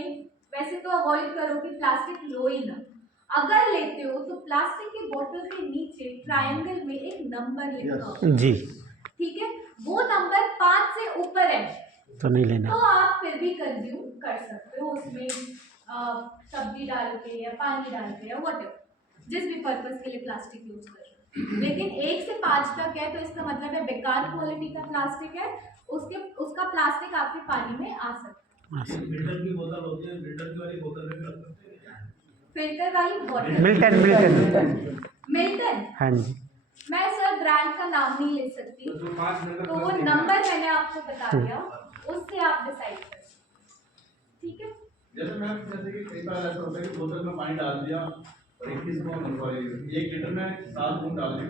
वैसे तो अवॉइड करो कि प्लास्टिक लो ही ना, अगर लेते हो तो प्लास्टिक की बोतल के नीचे ट्रायंगल में एक नंबर लिखा हो, जी। ठीक है, वो नंबर 5 से ऊपर है तो नहीं लेना। तो आप फिर भी कंज्यूम कर सकते हो, उसमें सब्जी डाल के या पानी डाल के या व्हाटएवर, जिस भी पर्पस के लिए प्लास्टिक यूज कर रहे हो। लेकिन 1 से 5 तक है तो इसका मतलब है बेकार क्वालिटी का प्लास्टिक है, उसका प्लास्टिक आपके पानी में आ सकता है। फिल्टर की बोतल होती है, फिल्टर की वाली बोतल में रख सकते हैं। फिल्टर वाली बोतल, मिल्टन। हाँ जी। मैं सर ब्रांड का नाम नहीं ले सकती, तो 5 मिनट तो वो नंबर मैंने आपको बता दिया, उससे आप डिसाइड कर सकते, ठीक है। जैसे कि कई बार ऐसा होता है कि बोतल में पानी डाल दिया और 1 लीटर में 7 बूंद डाल दें,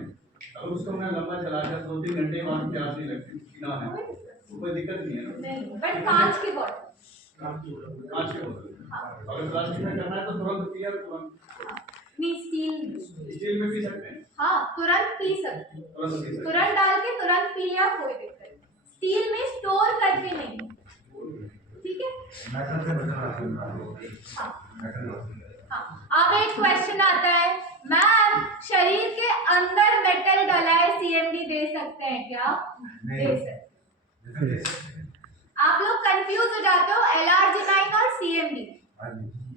अगर उसको मैं लंबा चला दिया 2-3 घंटे बाद प्यास नहीं लगती, पीना है तो कोई दिक्कत नहीं है ना। नहीं, बट कांच की बोतल, कांच की बोतल, अगर प्लास्टिक में करना है तो तुरंत पिया, तुरंत नहीं स्टील स्टील में पी सकते हैं। हाँ, तुरंत पी सकते हैं, तुरंत पी सकते हैं। तुरंत डाल के तुरंत पी लिया, कोई दिक्कत नहीं। स्टील में स्टोर करके नहीं, ठीक है। मेटल से बचा हाँ, अब एक क्वेश्चन आता है, मैम शरीर के अंदर मेटल डला है, CMD दे सकते हैं क्या? दे सकते हैं। आप लोग कंफ्यूज हो जाते हो L-arginine और CMD,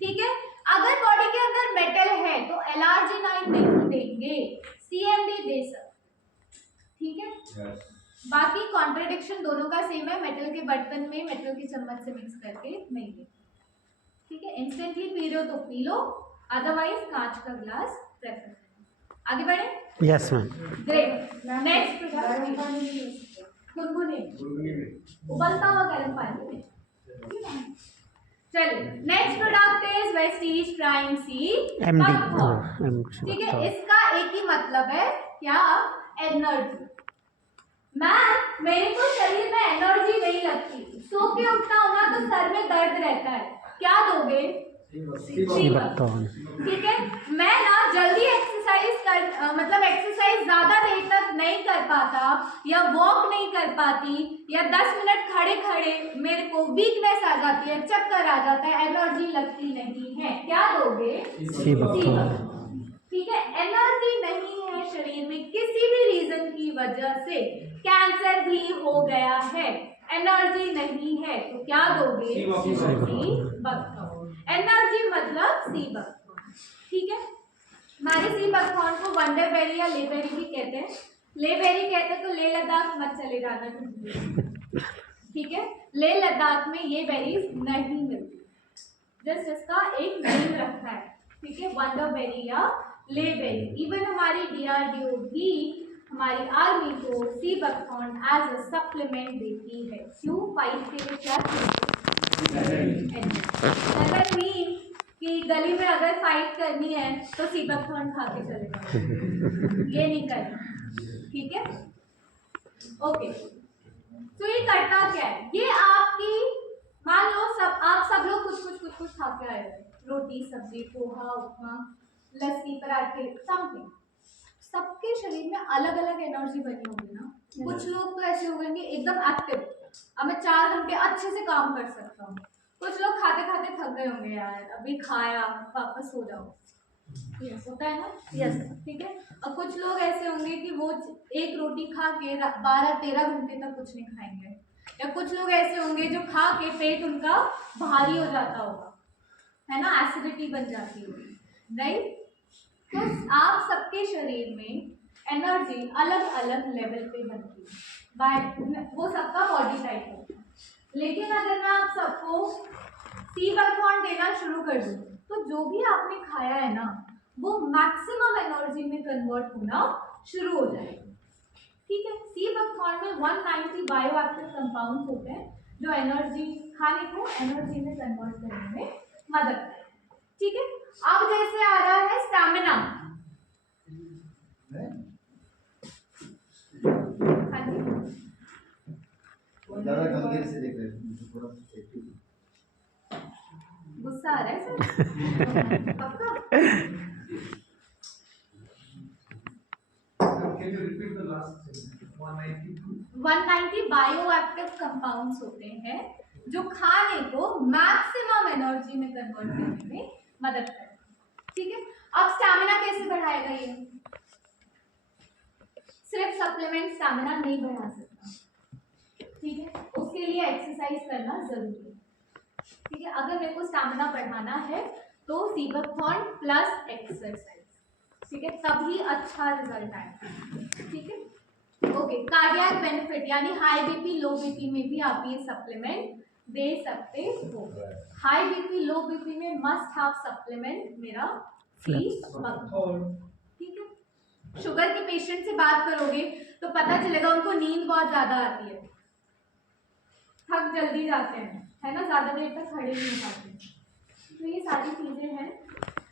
ठीक है। अगर बॉडी के अंदर मेटल है तो L-arginine नहीं देंगे, CMD दे सकते, ठीक है। बाकी कॉन्ट्रडिक्शन दोनों का सेम है, मेटल के बर्तन में मेटल की चम्मच से मिक्स करके नहीं दे, ठीक है। इंस्टेंटली पी रहे हो तो पी लो, अदरवाइज कांच का ग्लास प्रेफर करें। आगे बढ़े। Yes ma'am. ग्रेट। नेक्स्ट गुनगुने, उबलता हुआ गर्म पानी में, चलिए next product is Vestige prime C MD। ठीक है, इसका एक ही मतलब है क्या? एनर्जी। मैम मेरे को शरीर में एनर्जी नहीं लगती, सो के उठना होना तो सर में दर्द रहता है, क्या दोगे? ठीक है, मैं ना जल्दी एक्सरसाइज मतलब एक्सरसाइज ज्यादा देर तक नहीं कर पाता या वॉक नहीं कर पाती या 10 मिनट खड़े खड़े मेरे को वीकनेस आ जाती है, चक्कर आ जाता है, एनर्जी लगती नहीं है, क्या दोगे? ठीक है, एनर्जी नहीं है शरीर में किसी भी रीजन की वजह से, कैंसर भी हो गया है, एनर्जी नहीं है तो क्या दोगे? एनर्जी मतलब सीबक, ठीक है। हमारे सीबकथॉर्न को वंडर बेरी या लेबेरी भी कहते हैं, लेबेरी कहते हैं तो ले लद्दाख मत चले जाना, ठीक है। ले लद्दाख में ये बेरीज नहीं मिलती, जस्ट इसका एक नेम रखा है, ठीक है, वंडर बेरी या ले बेरी। इवन हमारी DRDO भी हमारी आर्मी को सीबकथॉर्न एज अ सप्लीमेंट देती है, क्यों? फाइट के लिए क्या मीन कि गली में अगर फाइट करनी है तो सीबकथॉर्न खा के चले जाओ, ये नहीं करना, ठीक है। ओके, तो ये करता क्या है? ये आपकी मान लो आप सब लोग कुछ खा के आए हो, रोटी सब्जी पोहा उपमा लस्सी पराठे समथिंग, सबके शरीर में अलग अलग एनर्जी बनी होगी ना। कुछ लोग तो ऐसे हो गए एकदम एक्टिव, अब मैं 4 घंटे अच्छे से काम कर सकता हूँ, कुछ लोग खाते खाते थक गए होंगे यार, अभी खाया वापस सो जाओ, यस होता है ना, यस ठीक है। और कुछ लोग ऐसे होंगे कि वो एक रोटी खा के 12-13 घंटे तक कुछ नहीं खाएंगे, या कुछ लोग ऐसे होंगे जो खा के पेट उनका भारी हो जाता होगा, है ना, एसिडिटी बन जाती होगी, राइट। तो आप सबके शरीर में एनर्जी अलग अलग लेवल पे बनती है, बाय वो सबका बॉडी टाइप होता है। लेकिन अगर मैं आप सबको सी बकथॉर्न देना शुरू कर दूँ तो जो भी आपने खाया है ना वो मैक्सिमम एनर्जी में कन्वर्ट होना शुरू हो जाएगा, ठीक है। सी बकथॉर्न में 190 बायोएक्टिव कंपाउंड्स होते हैं जो एनर्जी, खाने को एनर्जी में कन्वर्ट करने में मदद करते हैं, ठीक है। अब जैसे आ रहा है स्टैमिना, हाँ जी, ज़्यादा गंभीर से देख रहे हैं, थोड़ा गुस्सा आ रहा है सर पक्का? Can you repeat the last thing? 192. 190 bioactive compounds होते हैं जो खाने को मैक्सिमम एनर्जी में कन्वर्ट करने में मदद करते हैं, ठीक है। अब स्टैमिना कैसे बढ़ाएगा ये? सिर्फ सप्लीमेंट स्टैमिना नहीं बढ़ा सकता, ठीक है, उसके लिए एक्सरसाइज करना जरूरी है, ठीक है। अगर मेरे को स्टैमिना बढ़ाना है तो सी बकथॉर्न प्लस एक्सरसाइज, ठीक है, तभी अच्छा रिजल्ट आएगा, ठीक है। ओके, कार्डियक बेनिफिट यानी हाई बीपी लो बीपी में भी आप ये सप्लीमेंट दे सकते हो। हाई बीपी लो बीपी में मस्ट हैव सप्लीमेंट मेरा सी बकथॉर्न, ठीक है। शुगर के पेशेंट से बात करोगे तो पता चलेगा उनको नींद बहुत ज्यादा आती है, थक जल्दी जाते हैं, है ना, ज्यादा देर तक खड़े नहीं हो पाते, तो ये सारी चीजें हैं।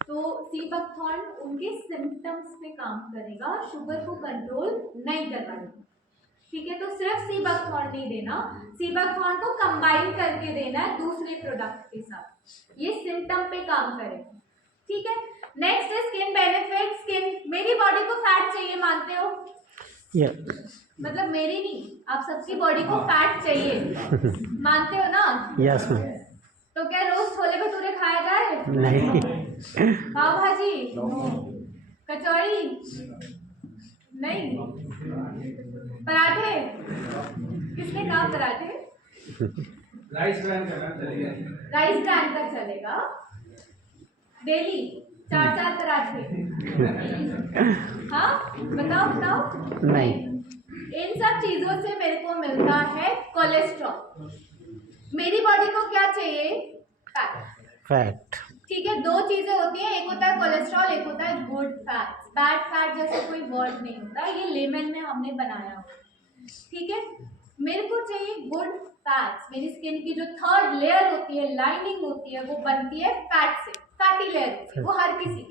तो सी बकथॉर्न उनके सिम्टम्स पे काम करेगा, शुगर को कंट्रोल नहीं कर पाएगा, ठीक है। तो सिर्फ सी बकथॉर्न नहीं देना, सी बकथॉर्न को कंबाइन करके देना है दूसरे प्रोडक्ट के साथ, ये सिम्टम पे काम करेगा, ठीक है। नेक्स्ट है स्किन बेनिफिट। स्किन, मेरी बॉडी को फैट चाहिए, मानते हो? मतलब मेरी नहीं, आप सबकी बॉडी को फैट चाहिए, मानते हो ना? Yes ma'am. तो क्या रोज छोले भटूरे खाया जाए? नहीं। पाव भाजी, कचौड़ी नहीं, पराठे, किसने कहा पराठे? राइस ब्रांड करना चलेगा। राइस ब्रांड का चलेगा, डेली 4-4 पराठे, हाँ बताओ बताओ। नहीं। इन सब चीजों से मेरे को मिलता है कोलेस्ट्रॉल। मेरी बॉडी को क्या चाहिए? Fat, fat. ठीक है। दो चीजें होती हैं, एक होता है कोलेस्ट्रॉल, एक होता है गुड फैट। बैड फैट जैसे कोई वर्ड नहीं होता, ये लेमन में हमने बनाया हुआ, ठीक है। मेरे को चाहिए गुड फैट्स। मेरी स्किन की जो थर्ड लेयर होती है, लाइनिंग होती है, वो बनती है फैट से, फैटी लेयर से। वो हर किसी,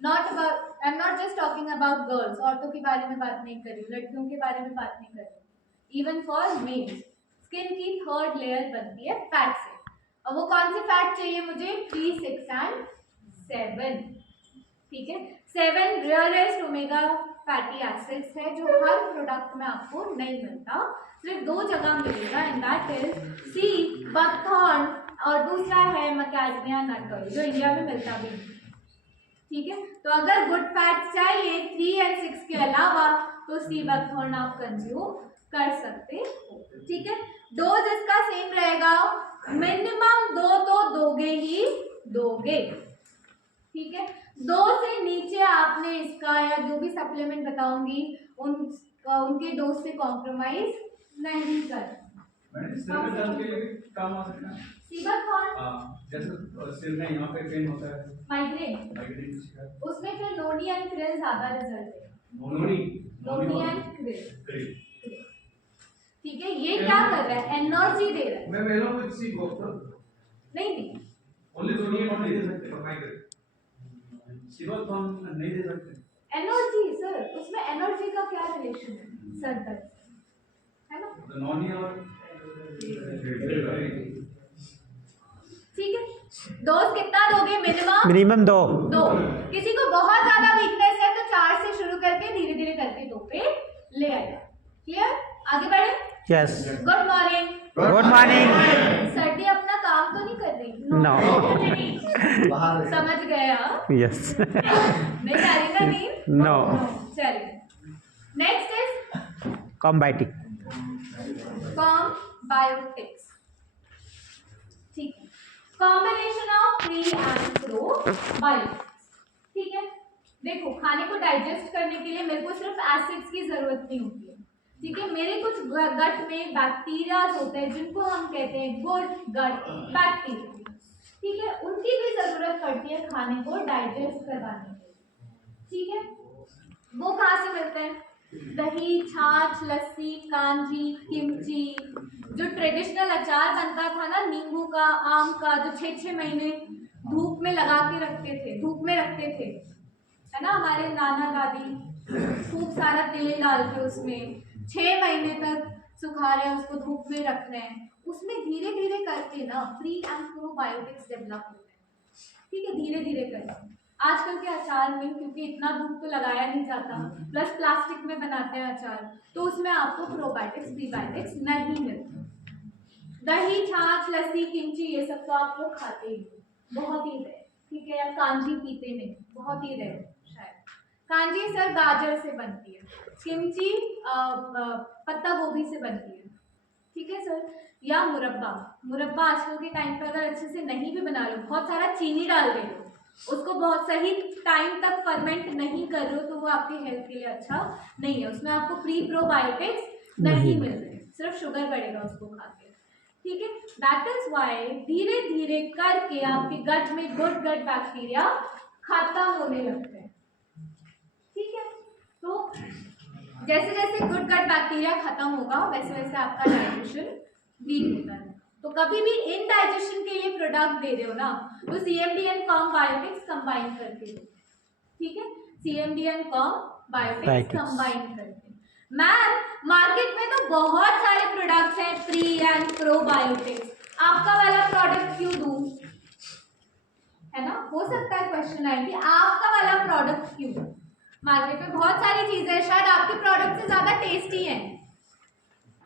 not about, I am not just talking about girls, औरतों के बारे में बात नहीं कर रही हूँ, लड़कियों के बारे में बात नहीं कर रही हूँ, इवन फॉर मेल्स स्किन की थर्ड लेयर बनती है फैट से। और वो कौन सी फैट चाहिए मुझे? 3, 6 and 7, ठीक है। 7 रेयरेस्ट ओमेगा फैटी एसिड्स है जो हर प्रोडक्ट में आपको नहीं मिलता, सिर्फ 2 जगह मिलेगा, and that is sea buckthorn और दूसरा है मैकेडमिया नट ऑयल जो इंडिया में मिलता भी नहीं, ठीक है। तो अगर गुड फैट चाहिए 3 और 6 के अलावा तो सी बकथॉर्न आप कंज्यूम कर सकते हो, ठीक है। डोज इसका सेम रहेगा, मिनिमम 2 तो दोगे ही दोगे, ठीक है। 2 से नीचे आपने इसका या जो भी सप्लीमेंट बताऊंगी उनके डोज से कॉम्प्रोमाइज नहीं करना। मैंने सिर में दर्द के लिए भी काम आ सकता है? सी बकथॉर्न, हाँ, जैसे सिर में यहाँ पे पेन होता है, माइग्रेन, माइग्रेन की शिकायत, उसमें फिर नोनी एंड क्रिल ज्यादा रिजल्ट है। नोनी एंड क्रिल, क्रीम। ठीक है। ये क्या कर रहा है? एनर्जी दे रहा है, मैं मेलो विद सी डॉक्टर नहीं ओनली सोडियम नहीं दे सकते फॉर माइग्रेन। सिबकथॉर्न नहीं दे सकते। एनर्जी सर, उसमें एनर्जी का क्या रिलेशन है सर दर्द, है ना? तो नॉनी और ठीक है। डोज कितना दोगे? मिनिमम 2। 2। किसी को बहुत ज्यादा वीकनेस है तो 4 से शुरू करके धीरे धीरे करके 2 पे ले आएगा। क्लियर? आगे बढ़े। Yes. Good morning. Good morning. सर्दी अपना काम मजाक तो नहीं कर रही? No. बाहर समझ गया? Yes. नहीं आ रही ना नींद? No. चलिए नेक्स्ट इज Combating. कॉम्बायोटिक्स। ठीक है, combination of pre and probiotics. ठीक है, देखो खाने को डाइजेस्ट करने के लिए मेरे को सिर्फ एसिड्स की जरूरत नहीं होती है। ठीक है, मेरे कुछ गट में बैक्टीरियाज होते हैं जिनको हम कहते हैं गुड गट बैक्टीरिया। ठीक है, उनकी भी जरूरत पड़ती है खाने को डाइजेस्ट करवाने के लिए। ठीक है, वो कहाँ से मिलते हैं? दही, छाछ, लस्सी, कांजी, किमची, जो ट्रेडिशनल अचार बनता था ना नींबू का, आम का, जो 6-6 महीने धूप में लगा के रखते थे, धूप में रखते थे, है ना, हमारे नाना दादी खूब सारा तेल डाल के उसमें 6 महीने तक सुखा रहे हैं, उसको धूप में रख रहे हैं, उसमें धीरे धीरे करके ना प्री एंड प्रोबायोटिक्स डेवलप होते हैं। ठीक है, धीरे धीरे करके। आजकल के अचार में क्योंकि इतना धूप तो लगाया नहीं जाता, प्लस प्लास्टिक में बनाते हैं अचार, तो उसमें आपको प्रोबायोटिक्स प्रीबायोटिक्स नहीं मिलते। दही, छाछ, लस्सी, किमची ये सब तो आप लोग खाते ही हो, बहुत ही रेयर। ठीक है, या कांजी पीते नहीं, बहुत ही रेयर शायद। कांजी सर गाजर से बनती है, किमची पत्ता गोभी से बनती है। ठीक है सर, या मुरब्बा। मुरब्बा आजकल के टाइम पर अगर अच्छे से नहीं भी बना लो, बहुत सारा चीनी डाल दे लो, उसको बहुत सही टाइम तक फर्मेंट नहीं कर रहे हो, तो वो आपके हेल्थ के लिए अच्छा नहीं है। उसमें आपको प्री प्रोबायोटिक्स नहीं मिल रहे, सिर्फ शुगर बढ़ेगा उसको खा के। ठीक है, दैट इज वाई धीरे धीरे करके आपके गट में गुड गट बैक्टीरिया खत्म होने लगते हैं। ठीक है, तो जैसे जैसे गुड गट बैक्टीरिया खत्म होगा वैसे वैसे आपका डाइजेशन वीक होता है। तो कभी भी इनडाइजेशन के लिए प्रोडक्ट दे रहे हो ना, तो CMD एंड कॉम्बायोटिक्स कंबाइन करके दो। ठीक है, CMD एंड कॉम्बायोटिक्स कंबाइन करके। मैम मार्केट में तो बहुत सारे प्रोडक्ट्स हैं प्री एंड प्रोबायोटिक्स, आपका वाला प्रोडक्ट क्यों दूं? है ना, हो सकता है क्वेश्चन आए कि आपका वाला प्रोडक्ट क्यों? मार्केट में बहुत सारी चीजें हैं, शायद आपके प्रोडक्ट से ज्यादा टेस्टी हैं,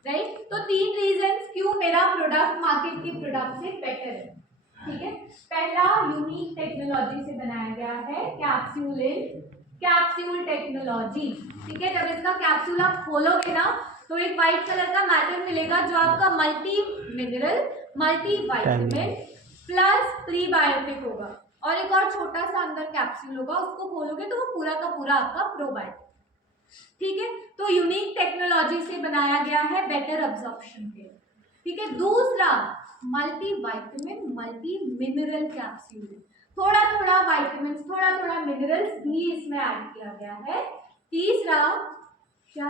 राइट? तो 3 रीजंस क्यों मेरा प्रोडक्ट मार्केट के प्रोडक्ट से बेटर है। ठीक है, पहला यूनिक टेक्नोलॉजी से बनाया गया है, कैप्सूल टेक्नोलॉजी। ठीक है, जब इसका कैप्सूल आप खोलोगे ना तो एक वाइट कलर का मैटर मिलेगा जो आपका multi mineral, multi vitamin plus prebiotic होगा, और एक और छोटा सा अंदर कैप्सूल होगा, उसको खोलोगे तो वो पूरा का पूरा आपका प्रोबायोटिक। ठीक है, तो यूनिक टेक्नोलॉजी से बनाया गया है बेटर अब्जॉर्प्शन के लिए। ठीक है, दूसरा multi vitamin multi mineral capsule, थोड़ा थोड़ा विटामिन थोड़ा थोड़ा मिनरल्स भी इसमें ऐड किया गया है। तीसरा क्या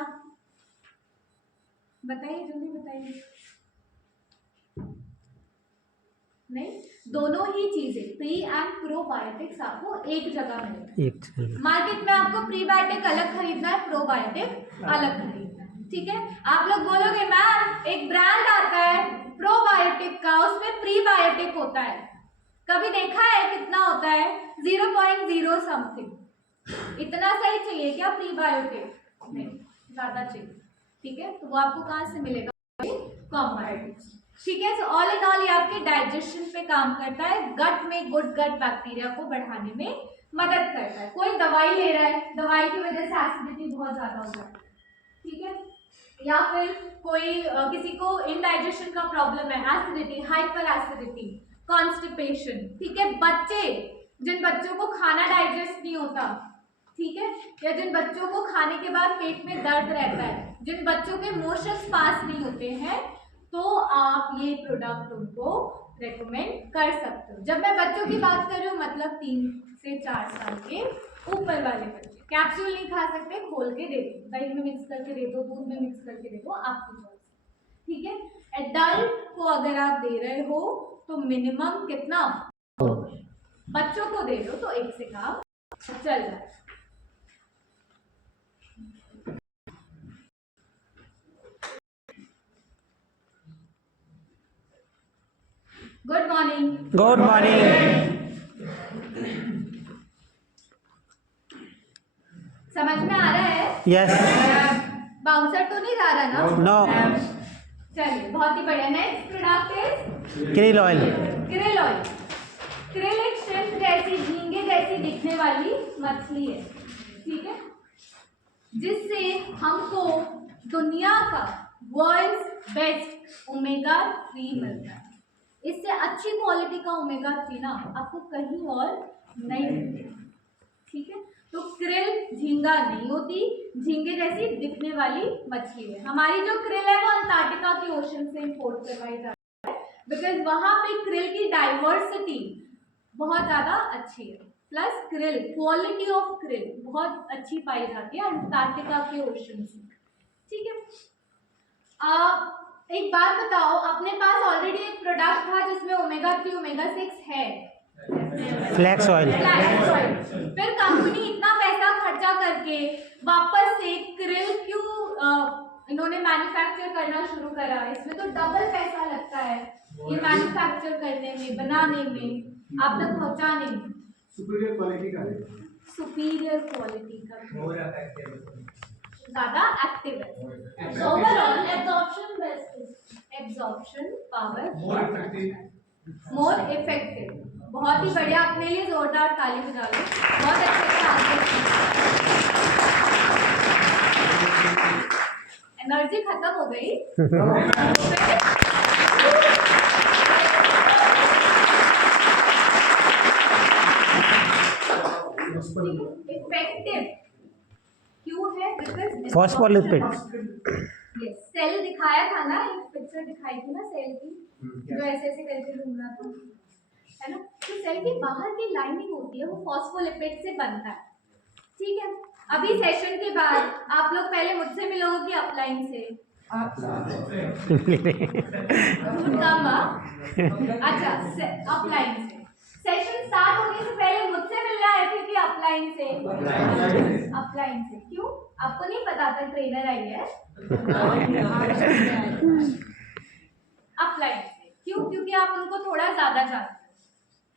बताइए, जल्दी बताइए। नहीं, दोनों ही चीजें प्री एंड प्रोबायोटिक्स आपको एक जगह मिलेगा। मार्केट में आपको प्रीबायोटिक अलग खरीदना है, प्रोबायोटिक अलग खरीदना है। ठीक है, आप लोग बोलोगे मैम एक ब्रांड आता है प्रोबायोटिक का, उसमें प्रीबायोटिक होता है, कभी देखा है कितना होता है? 0.0 समथिंग। इतना सही चाहिए क्या प्रीबायोटिक? नहीं, ज्यादा चाहिए। ठीक है, तो वो आपको कहाँ से मिलेगा? कॉम्बायोटिक्स। ठीक है, सो ऑल इन ऑल ये आपके डाइजेशन पे काम करता है, गट में गुड गट बैक्टीरिया को बढ़ाने में मदद करता है। कोई दवाई ले रहा है, दवाई की वजह से एसिडिटी बहुत ज्यादा हो जाती है। ठीक है, या फिर कोई किसी को इनडाइजेशन का प्रॉब्लम है, एसिडिटी, हाइपर एसिडिटी, कॉन्स्टिपेशन। ठीक है, बच्चे, जिन बच्चों को खाना डाइजेस्ट नहीं होता, ठीक है, या जिन बच्चों को खाने के बाद पेट में दर्द रहता है, जिन बच्चों के मोशंस पास नहीं होते हैं, तो आप ये प्रोडक्ट उनको रेकमेंड कर सकते हो। जब मैं बच्चों की बात कर रही हूँ मतलब 3 से 4 साल के ऊपर वाले बच्चे। कैप्सूल नहीं खा सकते, खोल के दे दो, दही में मिक्स करके दे दो, दूध में मिक्स करके दे दो, आपकी चॉइस। ठीक है, एडल्ट को अगर आप दे रहे हो तो मिनिमम कितना, बच्चों को दे दो तो 1 से काम चल रहा है। Good morning. Good morning. समझ में आ रहा है? यस। बाउंसर तो नहीं जा रहा ना? नो। चलिए, बहुत ही बढ़िया। Next product is krill oil. Krill oil. Krill एक श्रिम्प जैसी, झींगे जैसी दिखने वाली मछली है, ठीक है, जिससे हमको दुनिया का वर्ल्ड बेस्ट ओमेगा 3 मिलता है। इससे अच्छी क्वालिटी का ओमेगा 3 ना आपको कहीं और नहीं मिलेगा, ठीक है। तो क्रिल झींगा नहीं होती, झींगे जैसी दिखने वाली मछली है। हमारी जो क्रिल है वो अंटार्कटिका के ओशन से इंपोर्ट करवाई जाती है, बिकॉज वहां पे क्रिल की डाइवर्सिटी बहुत ज़्यादा अच्छी है। Plus krill, quality of krill बहुत अच्छी पाई जाती है अंटार्कटिका के ओशन से, ठीक है। एक बात बताओ, अपने पास ऑलरेडी एक प्रोडक्ट था जिसमें ओमेगा 3 ओमेगा 6 है, फ्लैक्स ऑयल। Flax oil. फिर कंपनी इतना पैसा खर्चा करके वापस से क्रिल क्यों इन्होंने मैन्युफैक्चर करना शुरू करा? इसमें तो डबल पैसा लगता है ये मैन्युफैक्चर करने में, बनाने में, आप तक पहुंचाने में। सुपीरियर क्वालिटी का है, सुपीरियर क्वालिटी का, ज़्यादा एक्टिव है, ओवरऑल एब्जॉर्प्शन बेस्ट है, absorption power more more effective. Effective. बहुत ही बढ़िया, अपने लिए जोरदार ताली बजा लो, बहुत अच्छे से आंसर। एनर्जी खत्म हो गई। इफेक्टिव क्यों है? Because phospholipid. यस, सेल दिखाया था ना, एक पिक्चर दिखाई थी ना सेल की, जो ऐसे ऐसे करके घूम रहा था, है ना। तो सेल की बाहर की लाइनिंग होती है वो फॉस्फोलिपिड से बनता है, ठीक है। अभी सेशन के बाद आप लोग पहले मुझसे मिलोगे कि अपलाइन से? कम अच्छा, अपलाइन से। सेशन स्टार्ट होने से पहले मुझसे मिलने आए थे कि अपलाइन से? अपलाइन से। क्यों? आपको नहीं पता था ट्रेनर आई है? अपलाइन से क्यों? क्योंकि आप उनको थोड़ा ज्यादा जानते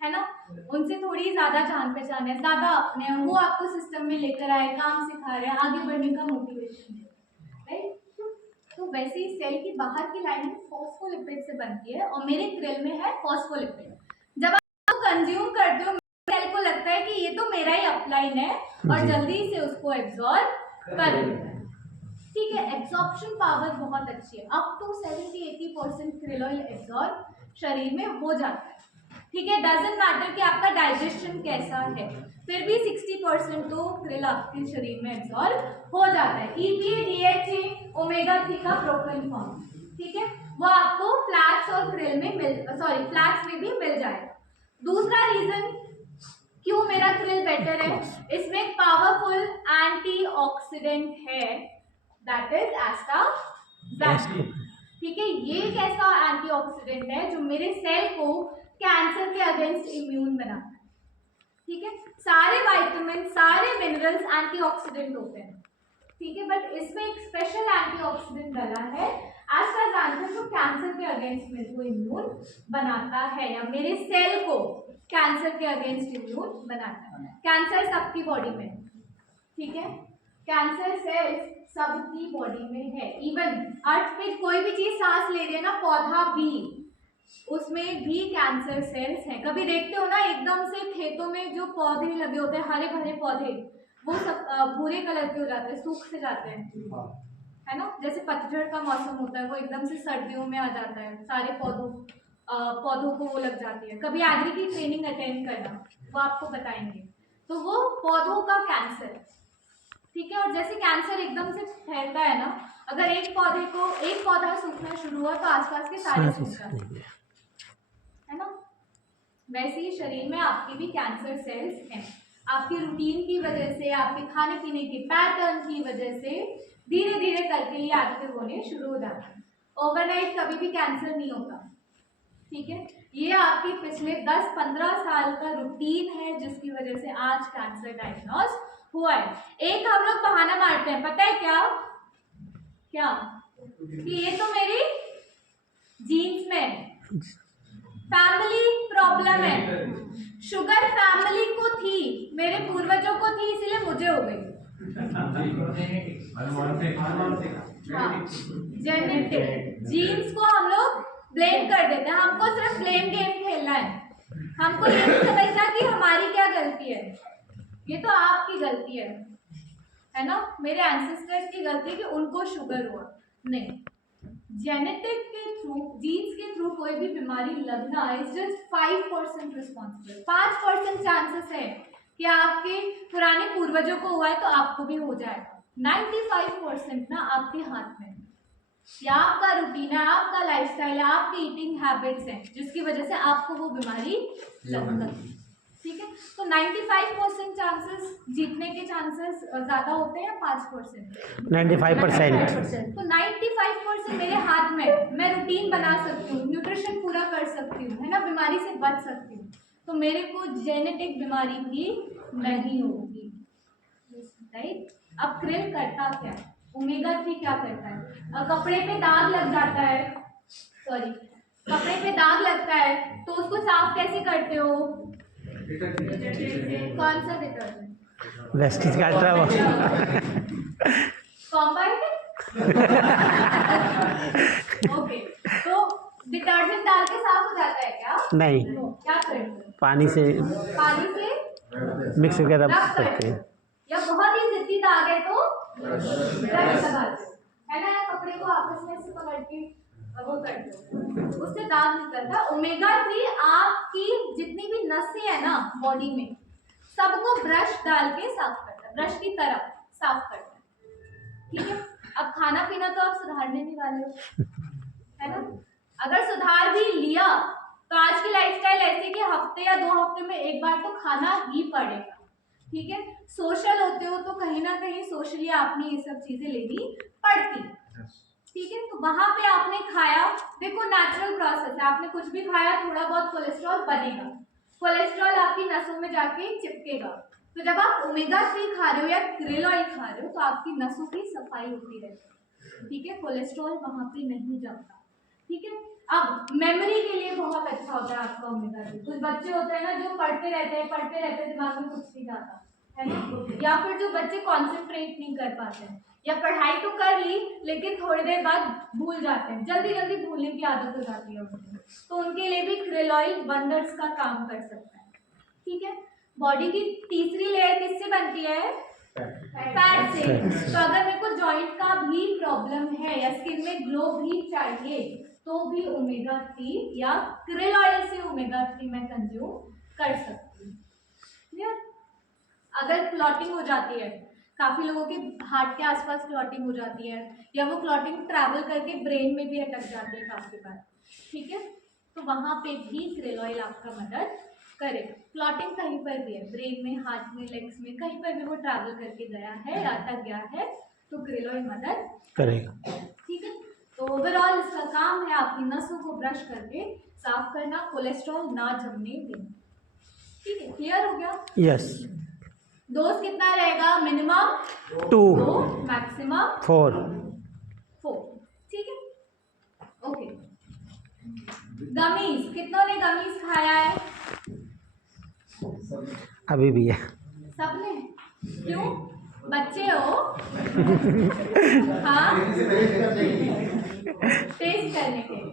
है ना, उनसे थोड़ी ज्यादा जान पहचान है, ज्यादा अपने हैं, वो आपको सिस्टम में लेकर आए, काम सिखा रहे हैं, आगे बढ़ने का मोटिवेशन है, राइट। तो वैसे ही सेल की बाहर की लाइनिंग फॉस्फोलिपिड से बनती है और मेरे क्रिल में है फॉस्फोलिपिड। जब आप कंज्यूम करते हो, सेल को लगता है कि ये तो मेरा ही अपलाइन है और जल्दी से उसको एब्जॉर्ब कर लेता है, ठीक है। एब्जॉर्प्शन पावर बहुत अच्छी है, up to 70-80% krill oil absorb शरीर में हो जाता है, ठीक है। डजंट मैटर कि आपका डाइजेशन कैसा है, फिर भी 60% तो क्रिल आपके शरीर में एब्जॉर्ब हो जाता है। EPA, DHA, ओमेगा 3 का प्रोटीन फॉर्म, ठीक है, वो आपको फ्लैक्स और क्रिल में फ्लैक्स में भी मिल जाएगा। दूसरा रीजन क्यों मेरा क्रिल बेटर है, इसमें एक पावरफुल एंटीऑक्सीडेंट है, दैट इज एस्टाग्लैंडिन, ठीक है। ये एक ऐसा एंटीऑक्सीडेंट है जो मेरे सेल को कैंसर के अगेंस्ट इम्यून बनाता है, ठीक है। सारे विटामिन, सारे मिनरल्स एंटीऑक्सीडेंट होते हैं, ठीक है, बट इसमें एक स्पेशल एंटीऑक्सीडेंट डला है एस्टाग्लैंडिन, जो कैंसर के अगेंस्ट मेरे को इम्यून बनाता है, या मेरे सेल को कैंसर के अगेंस्ट इम्यून बनाता है। कैंसर सबकी बॉडी में, ठीक है, कैंसर सेल्स सबकी बॉडी में है। इवन अर्थ पे कोई भी चीज सांस ले रही है ना, पौधा भी, उसमें भी कैंसर सेल्स हैं। कभी देखते हो ना एकदम से खेतों में जो पौधे लगे होते हैं, हरे भरे पौधे, वो सब भूरे कलर के हो जाते हैं, सूख से जाते हैं, है ना। जैसे पतझड़ का मौसम होता है, वो एकदम से सर्दियों में आ जाता है, सारे पौधों को वो लग जाती है। कभी एग्री की ट्रेनिंग अटेंड करना, वो आपको बताएंगे। तो वो पौधों का कैंसर है, ठीक है। और जैसे कैंसर एकदम से फैलता है ना, अगर एक पौधा सूखना शुरू हुआ तो आसपास के सारे सूख जाते हैं, है ना। वैसे ही शरीर में आपकी भी कैंसर सेल्स हैं, आपकी रूटीन की वजह से, आपके खाने पीने के पैटर्न की वजह से धीरे धीरे करके ये एक्टिव होने शुरू हो जाते हैं। ओवरनाइट कभी भी कैंसर नहीं होता, ठीक है। ये आपके पिछले 10-15 साल का रूटीन है जिसकी वजह से आज कैंसर डायग्नोज हुआ है। एक हम लोग बहाना मारते हैं, पता है क्या कि ये तो मेरी जीन्स में फैमिली प्रॉब्लम है, शुगर फैमिली को थी, मेरे पूर्वजों को थी, इसीलिए मुझे हो गई। हाँ, जेनेटिक, जीन्स को हम लोग ब्लेम कर देते हैं। हमको सिर्फ ब्लेम गेम खेलना है, हमको ये नहीं समझना कि हमारी क्या गलती है। ये तो आपकी गलती है ना, मेरे एंसेस्टर्स की गलती है कि उनको शुगर हुआ। नहीं, जेनेटिक के थ्रू, जीन्स के थ्रू कोई भी बीमारी लगना इज जस्ट 5% रिस्पॉन्सिबल। 5% चांसेस है कि आपके पुराने पूर्वजों को हुआ है तो आपको भी हो जाएगा। 95% ना आपके हाथ में है। या आपका रूटीन है, आपका लाइफस्टाइल है, आपकी ईटिंग हैबिट्स हैं जिसकी वजह से आपको वो बीमारी लग सकती है। ठीक है, तो 95% चांसेस जीतने के चांसेस ज़्यादा होते हैं 5%? 95%। तो 95% मेरे हाथ में, मैं रूटीन बना सकती हूँ, न्यूट्रिशन पूरा कर सकती हूँ, है ना, बीमारी से बच सकती हूँ, तो मेरे को जेनेटिक बीमारी भी नहीं होगी। राइट? अब क्रिल करता क्या है, ओमेगा 3 क्या करता है? कपड़े पे दाग लग जाता है, सॉरी, कपड़े पे दाग लगता है तो उसको साफ कैसे करते हो? कौन सा डिटर्जेंट? वेस्टिज का अल्ट्रा कॉम्पैक्ट? ओके, तो डिटर्जेंट डाल के साफ हो जाता है क्या? नहीं, क्या करते हो? पानी से मिक्स करके रब रब करते हैं। या बहुत ही जिद्दी दाग है तो ब्रश लगाते हो, है ना, या कपड़े को आपस में से पकड़ के वो करते हो, उससे दाग निकलता है। ओमेगा 3 आपकी जितनी भी नसें है ना बॉडी में, सबको ब्रश डाल के साफ करता है, ब्रश की तरह साफ करता है। ठीक है, अब खाना पीना तो आप सुधारने नहीं वाले हो, है ना। अगर सुधार भी लिया तो आज की लाइफस्टाइल ऐसी कि हफ्ते या 2 हफ्ते में एक बार तो खाना ही पड़ेगा। ठीक है, सोशल होते हो तो कहीं ना कहीं सोशली आपने ये सब चीजें लेनी पड़ती। ठीक है, तो वहां पे आपने खाया, देखो नेचुरल प्रोसेस है, आपने कुछ भी खाया थोड़ा बहुत कोलेस्ट्रॉल बनेगा, कोलेस्ट्रॉल आपकी नसों में जाके चिपकेगा। तो जब आप ओमेगा 3 खा रहे हो या क्रिल ऑयल खा रहे हो तो आपकी नसों की सफाई होती रहती है। ठीक है, कोलेस्ट्रॉल वहां पे नहीं जाता। ठीक है, अब मेमोरी के लिए बहुत अच्छा होता है आपका ओमेगा 3। कुछ बच्चे होते हैं ना जो पढ़ते रहते हैं दिमाग में कुछ नहीं जाता, है ना, या फिर जो बच्चे कॉन्सेंट्रेट नहीं कर पाते हैं, या पढ़ाई तो कर ली लेकिन थोड़ी देर बाद भूल जाते हैं, जल्दी जल्दी भूलने की आदत हो जाती है उनको, तो उनके लिए भी क्रिल ऑयल वंडर्स का काम कर सकता है। ठीक है, बॉडी की तीसरी लेयर किससे बनती है? फैट से। तो अगर मेरे को जॉइंट का भी प्रॉब्लम है या स्किन में ग्लो भी चाहिए तो भी ओमेगा 3 या क्रिल ऑयल से ओमेगा 3 मैं कंज्यूम कर सकती हूँ। क्लियर? अगर क्लॉटिंग हो जाती है, काफी लोगों के हार्ट के आसपास क्लॉटिंग हो जाती है या वो क्लॉटिंग ट्रैवल करके ब्रेन में भी अटक जाती है काफी बार। ठीक है, तो वहां पे भी क्रिल ऑयल आपका मदद करेगा। क्लॉटिंग कहीं पर भी है, ब्रेन में, हार्ट में, लेग्स में, कहीं पर भी वो ट्रैवल करके गया है या अटक गया है तो क्रिल ऑयल मदद करेगा। ठीक है, तो ओवरऑल इसका काम है आपकी नसों को ब्रश करके साफ करना, कोलेस्ट्रॉल ना जमने देना। ठीक है, क्लियर हो गया? यस। डोज कितना रहेगा? Minimum 2 maximum 4। 4। ठीक है, ओके। गमीज, कितनों ने गमीज खाया है? अभी भी है। सबने? क्यों? बच्चे हो? हाँ, टेस्ट करने के लिए।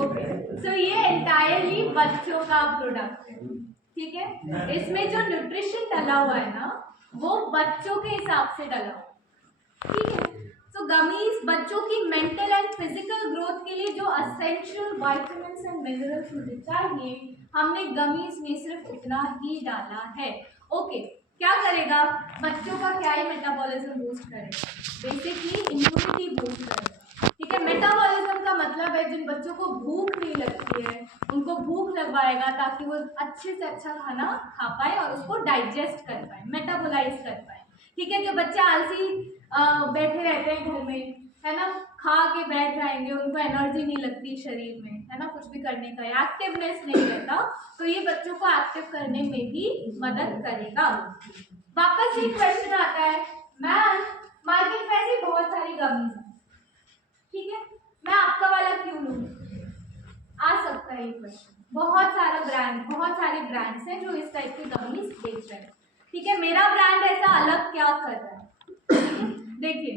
ओके, सो ये एंटायरली बच्चों का प्रोडक्ट है। ठीक है, इसमें जो न्यूट्रिशन डला हुआ है ना वो बच्चों के हिसाब से डला हुआ। ठीक है, सो गमीज बच्चों की मेंटल एंड फिजिकल ग्रोथ के लिए जो असेंशियल विटामिन्स एंड मिनरल्स मुझे चाहिए, हमने गमीज में सिर्फ उतना ही डाला है। ओके, क्या करेगा? बच्चों का क्या ही मेटाबॉलिज्म बूस्ट करेगा, बेसिकली इम्यूनिटी बूस्ट करेगा। ठीक है, मेटाबॉलिज्म का मतलब है जिन बच्चों को भूख नहीं लगती है उनको भूख लगवाएगा ताकि वो अच्छे से अच्छा खाना खा पाए और उसको डाइजेस्ट कर पाए, मेटाबोलाइज कर पाए। ठीक है, जो बच्चे आलसी बैठे रहते हैं घर में, है ना, खा के बैठ जाएंगे, उनको एनर्जी नहीं लगती शरीर में, है ना, कुछ भी करने का एक्टिवनेस नहीं रहता, तो ये बच्चों को एक्टिव करने में भी मदद करेगा। वापस एक क्वेश्चन आता है, मैम मार्केट में ऐसी बहुत सारी गमीज है, ठीक है, मैं आपका वाला क्यों लूँ? आ सकता है ये क्वेश्चन। बहुत सारे ब्रांड्स हैं जो इस टाइप की गमीज बेच रहे हैं। ठीक है, मेरा ब्रांड ऐसा अलग क्या कर रहा है? देखिए,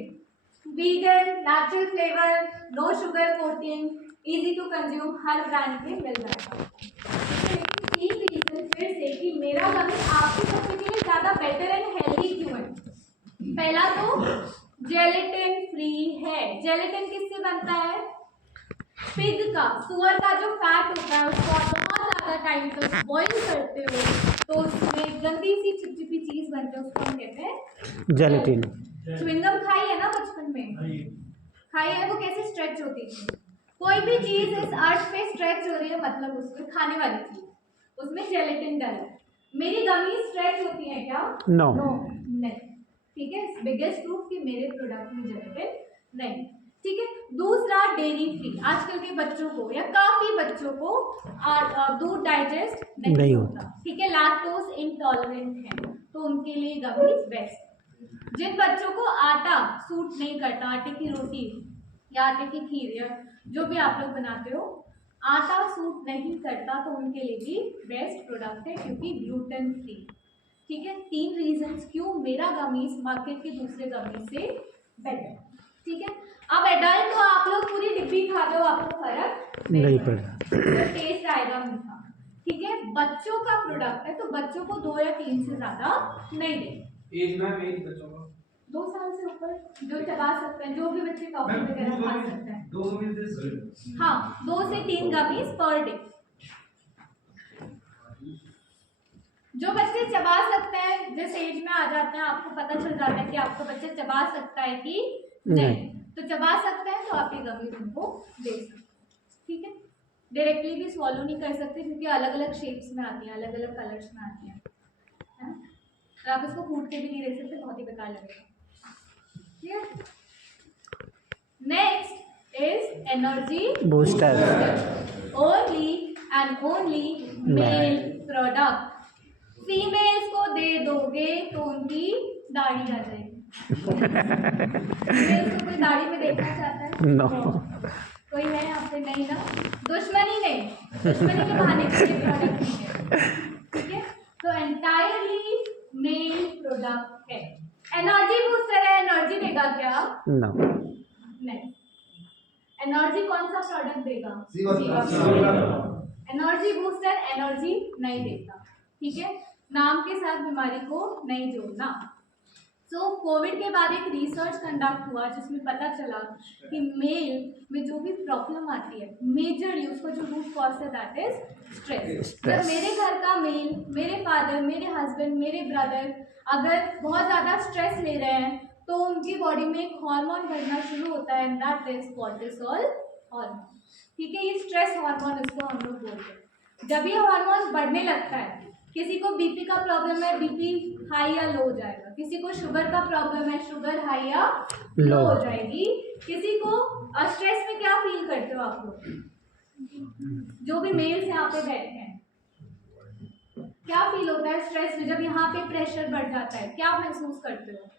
vegan, natural flavour, no sugar coating, easy to consume, हर ब्रांड के मिल जाएगा। लेकिन 3 रीजन फिर से कि मेरा गमी आपके बच्चे के लिए ज़्यादा बेटर एंड हेल्दी क्यों है। पहला तो जेलेटिन फ्री है। जेलेटिन किससे बनता है? पिग का, सुअर का जो फैट होता है उसको आप बहुत ज़्यादा टाइम तक बॉईल करते हो तो उसमें गंदी सी चिपचिपी चीज़ बनती है, उसको हम कहते हैं जेलेटिन। च्युइंगम खाई है ना बचपन में, खाई है, वो कैसे स्ट्रेच होती थी। कोई भी चीज़ इस अर्थ पे स्ट्रेच हो रही है मतलब उसमें खाने वाली चीज़, उसमें जेलेटिन डल है। मेरी गमी स्ट्रेच होती है क्या? नो। नहीं। ठीक है, बिगेस्ट प्रूफ कि मेरे प्रोडक्ट में जेलेटिन नहीं। ठीक है, दूसरा डेयरी फ्री। आजकल के बच्चों को या काफी बच्चों को दूध डाइजेस्ट नहीं होता। ठीक है, लैक्टोज इंटॉलरेंट है तो उनके लिए गमी बेस्ट। जिन बच्चों को आटा सूट नहीं करता, आटे की रोटी या आटे की खीर या जो भी आप लोग बनाते हो, आटा सूट नहीं करता तो उनके लिए भी बेस्ट प्रोडक्ट है क्योंकि ग्लूटेन फ्री। ठीक है, 3 रीजंस क्यों मेरा गमीज मार्केट के दूसरे गमीज से बेटर। ठीक है, अब एडल्ट तो आप लोग पूरी डिब्बी खा दो, आपको फर्क नहीं पड़ता, टेस्ट आएगा मीठा। ठीक है, बच्चों का प्रोडक्ट है तो बच्चों को 2 या 3 से ज्यादा नहीं दे। एज में एज बच्चों का 2 साल से ऊपर जो चला सकते हैं, जो भी बच्चे टॉफी वगैरह खा सकते हैं। 2 मिनट हाँ, 2 से 3 गमीज पर डे। जो बच्चे चबा सकते हैं, जिस एज में आ जाते हैं आपको पता चल जाता है कि आपका बच्चा चबा सकता है कि नहीं, तो चबा सकते हैं तो आप ये गमीज उनको दे सकते हैं। ठीक है, डायरेक्टली भी सॉल्व नहीं कर सकते क्योंकि अलग अलग शेप्स में आती हैं, अलग अलग कलर्स में आती हैं, है ना। तो आप इसको कूट के भी नहीं दे सकते, बहुत ही बेकार लगेगा। Next is energy booster. Only and only mail product. Females को दे दोगे तो उनकी दाढ़ी आ जाएगी। फीमेल्स को कोई दाढ़ी में देखना चाहता है? नो। कोई है यहाँ पे? नहीं ना, दुश्मनी नहीं, दुश्मनी के बहाने के लिए प्रोडक्ट नहीं है। ठीक है, तो एंटायरली मेल प्रोडक्ट है। एनर्जी बूस्टर है, एनर्जी देगा क्या? नो। नहीं। एनर्जी कौन सा प्रोडक्ट देगा? एनर्जी बूस्टर एनर्जी नहीं देता। ठीक है, नाम के साथ बीमारी को नहीं जोड़ना। कोविड के बाद एक रिसर्च कंडक्ट हुआ जिसमें पता चला कि मेल में जो भी प्रॉब्लम आती है मेजरली उसका जो रूट कॉज है दैट इज स्ट्रेस। जब मेरे घर का मेल, मेरे फादर, मेरे हस्बैंड, मेरे ब्रदर अगर बहुत ज़्यादा स्ट्रेस ले रहे हैं तो उनकी बॉडी में एक हार्मोन बढ़ना शुरू होता है, दैट इज कॉर्टिसोल हार्मोन। ठीक है, ये स्ट्रेस हार्मोन इसको हम लोग बोलते हैं। जब ये हार्मोन बढ़ने लगता है, किसी को बीपी का प्रॉब्लम है, बीपी हाई या लो हो जाएगा। किसी को शुगर का प्रॉब्लम है, शुगर हाई या लो हो जाएगी। किसी को स्ट्रेस में क्या फील करते हो आप लोग, जो भी मेल्स यहाँ पे बैठे हैं, क्या फील होता है स्ट्रेस में? जब यहाँ पे प्रेशर बढ़ जाता है क्या महसूस करते हो?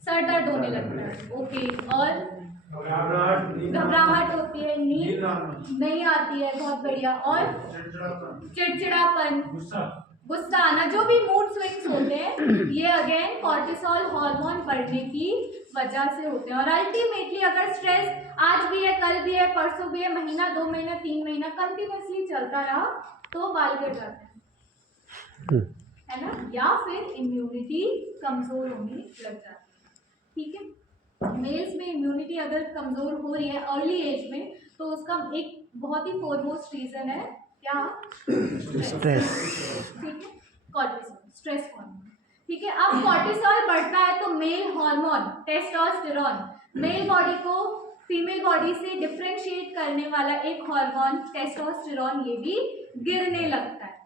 सर दर्द होने लगता है। ओके, और घबराहट होती है, नींद नहीं आती है, बहुत बढ़िया। और चिड़चिड़ापन, गुस्सा आना, जो भी मूड स्विंग्स होते हैं ये अगेन कॉर्टिसोल हार्मोन बढ़ने की वजह से होते हैं। और अल्टीमेटली अगर स्ट्रेस आज भी है, कल भी है, परसों भी है, महीना, 2 महीना, 3 महीना कंटिन्यूसली चलता रहा तो बाल गिर जाते हैं, है ना, या फिर इम्यूनिटी कमजोर होने लग जाती है। ठीक है, मेल्स में इम्यूनिटी अगर कमज़ोर हो रही है अर्ली एज में तो उसका एक बहुत ही फोरमोस्ट रीज़न है क्या? स्ट्रेस। ठीक है, कॉर्टिसोल, स्ट्रेस हार्मोन। ठीक है, अब कॉर्टिसोल बढ़ता है तो male hormone testosterone, male body को फीमेल बॉडी से डिफ्रेंशिएट करने वाला एक हार्मोन टेस्टोस्टेरोन, ये भी गिरने लगता है।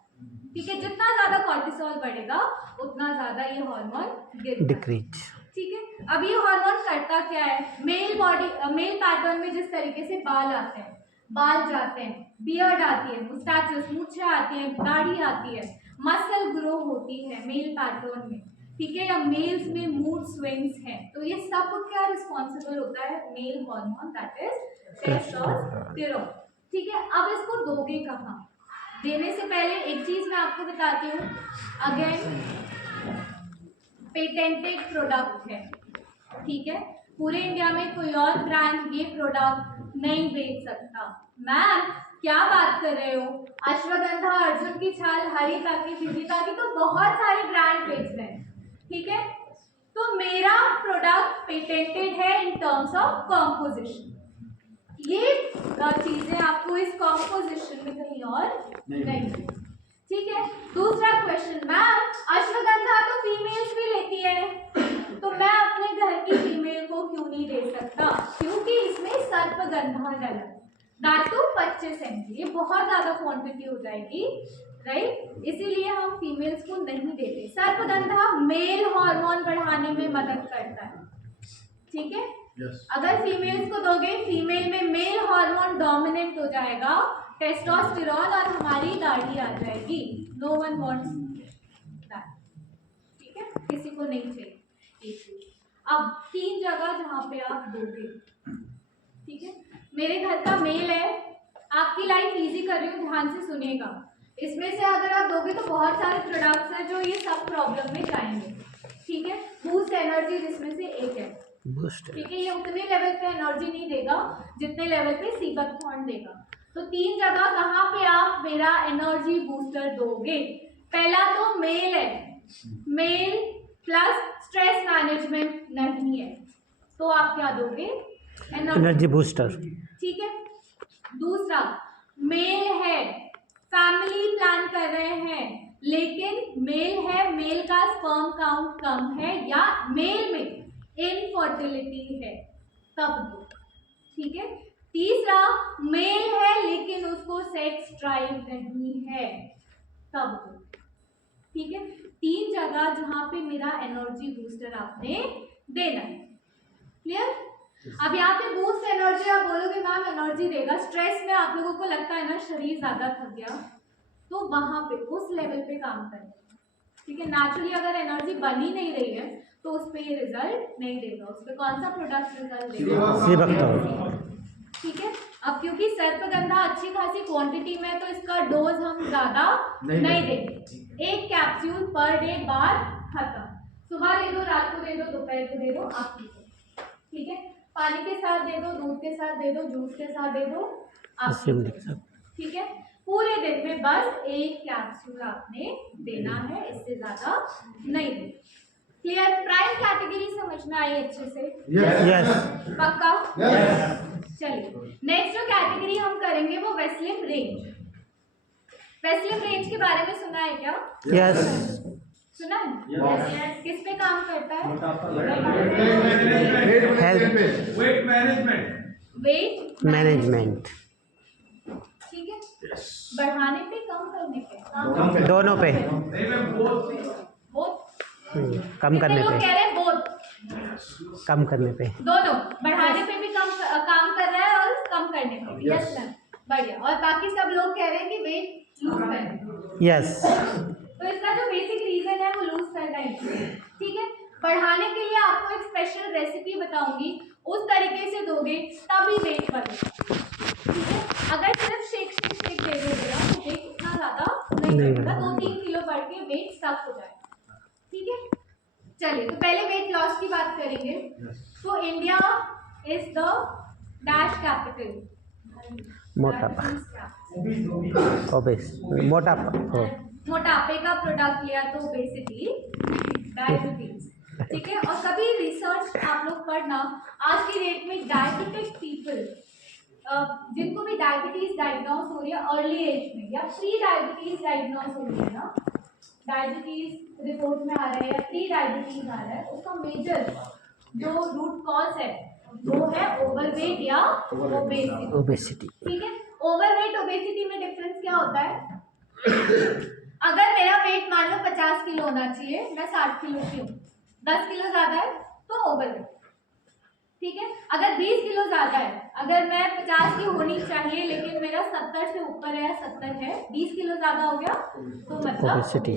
ठीक है, जितना ज़्यादा कॉर्टिसोल बढ़ेगा उतना ज़्यादा ये हार्मोन गिरता है। डिक्रीज। ठीक है, अब ये हार्मोन करता क्या है? मेल बॉडी, मेल पैटर्न में जिस तरीके से बाल आते हैं, बाल जाते हैं, बियर्ड आती है, मुस्टैचेस, मूछें आती हैं, दाढ़ी आती है, मसल ग्रो होती है मेल पैटर्न में। ठीक है, या मेल्स में मूड स्विंग्स हैं, तो ये सब क्या रिस्पॉन्सिबल होता है? Male hormone that is testosterone. ठीक है, अब इसको दोगे कहाँ? देने से पहले एक चीज मैं आपको बताती हूँ, अगेन पेटेंटेड प्रोडक्ट है। ठीक है, पूरे इंडिया में कोई और ब्रांड ये प्रोडक्ट नहीं बेच सकता। मैम क्या बात कर रहे हो, अश्वगंधा, अर्जुन की छाल, हरिता की, विदिता की तो बहुत सारे ब्रांड बेच रहे हैं, ठीक है। तो मेरा प्रोडक्ट पेटेंटेड है इन टर्म्स ऑफ कॉम्पोजिशन। ये चीजें आपको इस कॉम्पोजिशन में कहीं और नहीं, ठीक है। दूसरा क्वेश्चन, मैम अश्वगंधा तो फीमेल्स भी लेती है, तो मैं अपने घर की फीमेल को क्यों नहीं दे सकता? क्योंकि इसमें सर्पगंधा डला, दैट टू 25 mg, ये बहुत ज्यादा क्वांटिटी हो जाएगी, राइट, इसीलिए हम फीमेल्स को नहीं देते। सर्पगंधा मेल हार्मोन बढ़ाने में मदद करता है, ठीक है। अगर फीमेल्स को दोगे, फीमेल में मेल हार्मोन डोमिनेंट हो जाएगा, टेस्टोस्टेरोन, और हमारी दाढ़ी आ जाएगी। नो वन वांट्स दैट, ठीक है, किसी को नहीं चाहिए ये चीज। अब 3 जगह जहां पे आप दोगे, ठीक है। मेरे घर का मेल है, आपकी लाइफ इजी कर रही हूँ, ध्यान से सुनिएगा। इसमें से अगर आप दोगे तो बहुत सारे प्रोडक्ट्स हैं जो ये सब प्रॉब्लम में जाएंगे, ठीक है। बूस्ट एनर्जी जिसमें से एक है, ठीक है, ये उतने लेवल पे एनर्जी नहीं देगा जितने लेवल पे सीबकथॉर्न देगा। तो 3 जगह कहाँ पे आप मेरा एनर्जी बूस्टर दोगे? पहला तो मेल है, मेल प्लस स्ट्रेस मैनेजमेंट नहीं है, तो आप क्या दोगे? एनर्जी बूस्टर, ठीक है। दूसरा, मेल है, फैमिली प्लान कर रहे हैं, लेकिन मेल है, मेल का स्पर्म काउंट कम है, या मेल में इनफर्टिलिटी है, तब दो, ठीक है। तीसरा, मेल है लेकिन उसको सेक्स ड्राइव नहीं है, तब दो, ठीक है। 3 जगह जहां पे मेरा एनर्जी बूस्टर आपने देना है, क्लियर। अब यहाँ पे बूस्ट एनर्जी, आप बोलोगे मैम एनर्जी देगा, स्ट्रेस में आप लोगों को लगता है ना शरीर ज्यादा थक गया, तो वहां पे उस लेवल पे काम करें, ठीक है। नेचुरली अगर एनर्जी बन ही नहीं रही है तो उस पर ये रिजल्ट नहीं देगा। उस पर कौन सा प्रोडक्ट रिजल्ट देगा? सीबकथॉर्न, ठीक है। अब क्योंकि सर्पगंधा अच्छी खासी क्वांटिटी में है तो इसका डोज हम ज्यादा नहीं देंगे, 1 कैप्सूल पर डे, बाद खत्म। सुबह दे दो, रात को दे दो, दोपहर को दे दो, आप पी दो, ठीक है। पानी के साथ दे दो, दूध के साथ दे दो, जूस के साथ दे दो, आप पी दो, ठीक है। पूरे दिन में बस 1 कैप्सूल आपने देना है, इससे ज्यादा नहीं देना। क्लियर? प्राइम कैटेगरी समझ में आई अच्छे से? यस, पक्का? चलिए, नेक्स्ट जो कैटेगरी हम करेंगे वो वेस्लिम रेंज। वेस्लिम रेंज के बारे में सुना है क्या? यस, सुना है? Yes. किस पे काम करता है? Health weight management, weight management, ठीक है। बढ़ाने पे, कम करने पे? दोनों पे, नहीं मैं बोथ। कम करने लोग पे, कह रहे हैं बोथ, कम करने पे, दोनों, बढ़ाने पे भी काम कर रहा है और कम करने पे भी। यस मैम, बढ़िया। और बाकी सब लोग कह रहे हैं कि वेट लूज करने, यस, तो इसका जो बेसिक रीजन है वो लूज करना ही है, ठीक है। बढ़ाने के लिए आपको एक स्पेशल रेसिपी बताऊंगी, उस तरीके से दोगे तभी वेट बढ़ेगा, ठीक है। अगर सिर्फ शेक दे दोगे ना तो वेट इतना ज्यादा नहीं बढ़ेगा, 2-3 किलो बढ़ के वेट स्टक हो जाएगा, ठीक है। चलिए, तो पहले वेट लॉस की बात करेंगे। तो India is the dash capital, मोटापा, ओबेस, मोटापा, मोटापे का प्रोडक्ट लिया तो बेसिकली डायबिटीज, ठीक है। और कभी रिसर्च आप लोग पढ़ना, आज की डेट में डायबिटिक पीपल, जिनको भी डायबिटीज डायग्नोस हो रही है अर्ली एज में, या प्री डायबिटीज डायग्नोस हो रही है ना, डायबिटीज रिपोर्ट में आ रहा है या प्री डायबिटीज आ रहा है, उसका मेजर जो रूट कॉज है वो है ओवरवेट या ओबेसिटी, ठीक है। ओवरवेट ओबेसिटी में डिफरेंस क्या होता है? अगर मेरा वेट मान लो 50 किलो होना चाहिए, मैं 60 किलो की हूँ, 10 किलो ज्यादा है तो ओवरवेट, ठीक है। अगर 20 किलो ज्यादा है, अगर मैं 50 की होनी चाहिए लेकिन मेरा 70 से ऊपर है, 70 है, 20 किलो ज्यादा हो गया तो मतलब ओबेसिटी,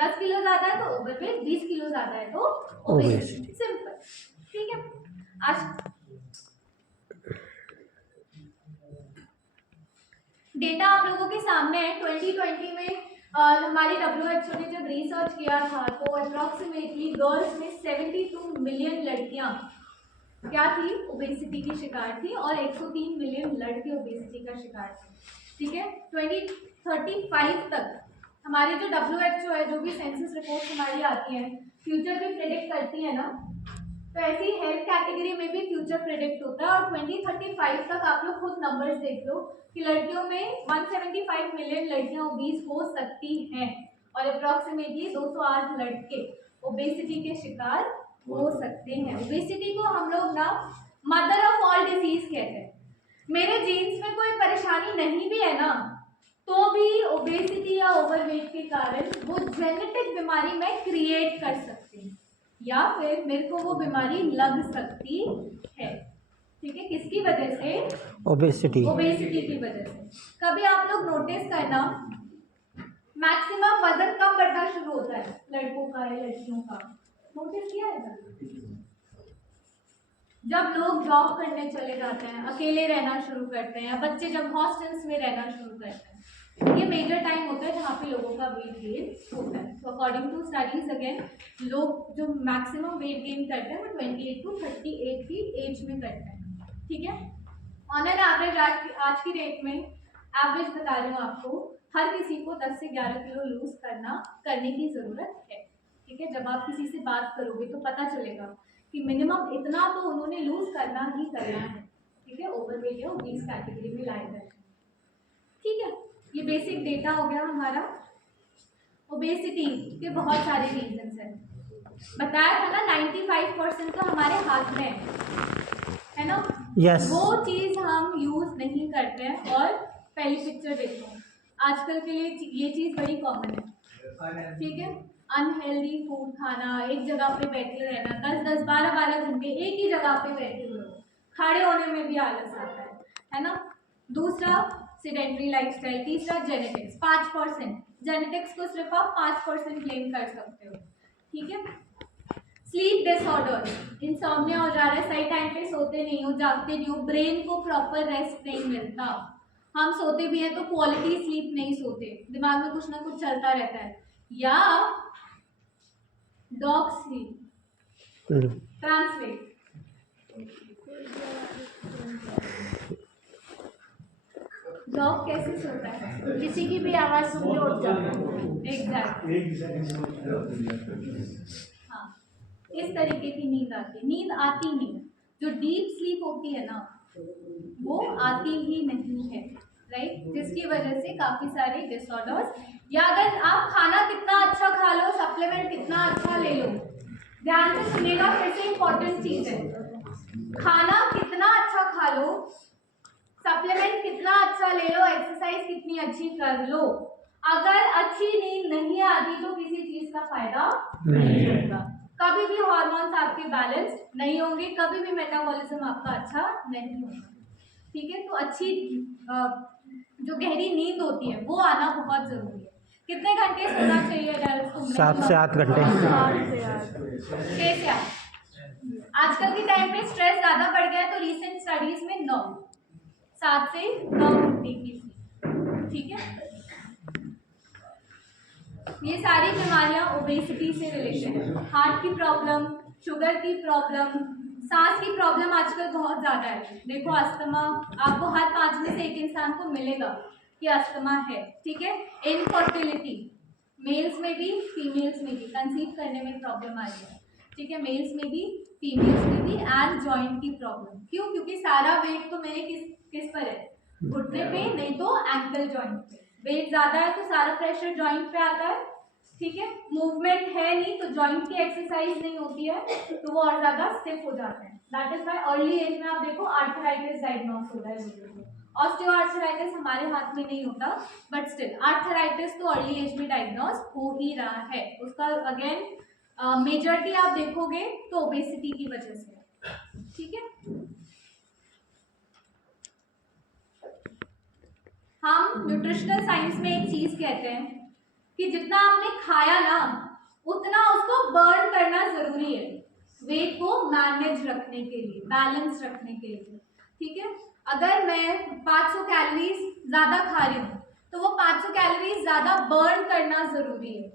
10 किलो ज्यादा है तो ओवरवेट, 20 किलो ज्यादा है तो ओबेसिटी, सिंपल, ठीक है। आज डेटा आप लोगों के सामने है। 2020 में हमारी WHO ने जब रिसर्च किया था तो अप्रॉक्सीमेटली गर्ल्स में 72 मिलियन लड़कियां क्या थी, ओबेसिटी की शिकार थी और 103 मिलियन लड़के ओबेसिटी का शिकार थे। ठीक है, 2035 तक हमारी जो WHO है, जो भी सेंसस रिपोर्ट हमारी आती है, फ्यूचर भी प्रेडिक्ट करती है ना, तो ऐसी हेल्थ कैटेगरी में भी फ्यूचर प्रेडिक्ट होता है। और 2035 तक आप लोग खुद नंबर्स देख लो कि लड़कियों में 175 मिलियन लड़कियां ओबीस हो सकती हैं और अप्रॉक्सीमेटली 208 लड़के ओबेसिटी के शिकार हो सकते हैं। ओबेसिटी को हम लोग ना मदर ऑफ ऑल डिसीज कहते हैं। मेरे जीन्स में कोई परेशानी नहीं भी है ना, तो भी ओबेसिटी या ओवरवेट के कारण वो जेनेटिक बीमारी मैं क्रिएट कर सकती हूँ या फिर मेरे को वो बीमारी लग सकती है। ठीक है, किसकी वजह से? ओबेसिटी ओबेसिटी की वजह से। कभी आप लोग नोटिस करना, मैक्सिमम वजन कब बढ़ना शुरू होता है लड़कों का या लड़कियों का? नोटिस किया है कभी? जब लोग जॉब करने चले जाते हैं, अकेले रहना शुरू करते हैं, बच्चे जब हॉस्टल्स में रहना शुरू करते हैं, ये मेजर टाइम होता है जहाँ पे लोगों का वेट गेन होता है। तो अकॉर्डिंग टू स्टडीज अगेन, लोग जो मैक्सिमम वेट गेन करते हैं वो 28 to 38 की एज में करते हैं। ठीक है, ऑन एन एवरेज आज की डेट में एवरेज बता रही हूँ आपको, हर किसी को 10 से 11 किलो लूज करने की ज़रूरत है। ठीक है, जब आप किसी से बात करोगे तो पता चलेगा कि मिनिमम इतना तो उन्होंने लूज करना ही करना है। ठीक है, ओवरवेट या ओबीस कैटेगरी में लाए गए। ठीक है, ये बेसिक डेटा हो गया हमारा। ओबेसिटी के बहुत सारे रीजंस हैं, बताया था ना 95% तो हमारे हाथ में है ना। यस वो चीज़ हम यूज़ नहीं करते हैं। और पहली पिक्चर देखो, आजकल के लिए ये चीज़ बड़ी कॉमन है। ठीक है, अनहेल्दी फूड खाना, एक जगह पे बैठे रहना, 10-10, 12-12 घंटे एक ही जगह पे बैठे हुए हो, खड़े होने में भी आलस आता है ना। दूसरा सेडेंटरी लाइफस्टाइल। तीसरा जेनेटिक्स, 5%। जेनेटिक्स को सिर्फ आप 5% क्लेम कर सकते हो। ठीक है, स्लीप डिसऑर्डर, इंसोम्निया हो जा रहा है, सही टाइम पे सोते नहीं हो, जागते नहीं हो, ब्रेन को प्रॉपर रेस्ट नहीं मिलता। हम सोते भी हैं तो क्वालिटी स्लीप नहीं सोते, दिमाग में कुछ ना कुछ चलता रहता है। या डॉग स्लीप, ट्रांसलेट, डॉग कैसे सोता है? किसी की भी आवाज सुन के उठ जाता है। एग्जैक्टली, हाँ, इस तरीके की नींद आती है। नींद आती नहीं, जो डीप स्लीप होती है ना वो आती ही नहीं है, राइट, जिसकी वजह से काफी सारे डिसऑर्डर्स। या अगर आप खाना कितना अच्छा खा लो, सप्लीमेंट कितना अच्छा ले लो, ध्यान से सुनिएगा, फिर से इंपॉर्टेंट चीज है, खाना कितना अच्छा खा लो, सप्लीमेंट कितना अच्छा ले लो, एक्सरसाइज कितनी अच्छी कर लो, अगर अच्छी नींद नहीं आती तो किसी चीज का फायदा नहीं होगा। कभी भी हार्मोन्स आपके बैलेंस नहीं होंगे, कभी भी मेटाबॉलिज्म आपका अच्छा नहीं होगा। ठीक है, तो अच्छी जो गहरी नींद होती है वो आना बहुत जरूरी है। कितने घंटे सोना चाहिए एडल्ट को? 7 से 8 घंटे। 6 से 8। आजकल के टाइम पे स्ट्रेस ज्यादा बढ़ गया है तो रिसेंट स्टडीज में 7 से 9 घंटे की स्लीप। ठीक है, ये सारी बीमारियां ओबेसिटी से रिलेटेड है। हार्ट की प्रॉब्लम, शुगर की प्रॉब्लम, सांस की प्रॉब्लम आजकल बहुत ज़्यादा है। देखो अस्थमा, आपको हर 5 में से 1 इंसान को मिलेगा कि अस्थमा है। ठीक है, इनफर्टिलिटी, मेल्स में भी फीमेल्स में भी, कंसीव करने में प्रॉब्लम आ रही है। ठीक है, मेल्स में भी फीमेल्स में भी। एंड जॉइंट की प्रॉब्लम, क्यों? क्योंकि सारा वेट तो मेरे किस पर है? घुटने पे, नहीं तो एंकल जॉइंट पे। वेट ज्यादा है तो सारा प्रेशर जॉइंट पे आता है। ठीक है, मूवमेंट है नहीं तो जॉइंट की एक्सरसाइज नहीं होती है तो वो और ज्यादा स्टिफ हो जाते हैं। That is why early age में आप देखो आर्थराइटिस डायग्नोस होता है लोगों को। ऑस्टियोआर्थराइटिस हमारे हाथ में नहीं होता, बट स्टिल आर्थराइटिस तो अर्ली एज में डायग्नोस हो ही रहा है। उसका अगेन मेजॉरिटी आप देखोगे तो ओबेसिटी की वजह से। ठीक है, हम न्यूट्रिशनल साइंस में एक चीज कहते हैं कि जितना आपने खाया ना उतना उसको बर्न करना जरूरी है, वेट को मैनेज रखने के लिए, बैलेंस रखने के लिए। ठीक है, अगर मैं 500 कैलोरीज ज्यादा खा रही हूँ तो वो 500 कैलोरीज ज्यादा बर्न करना जरूरी है।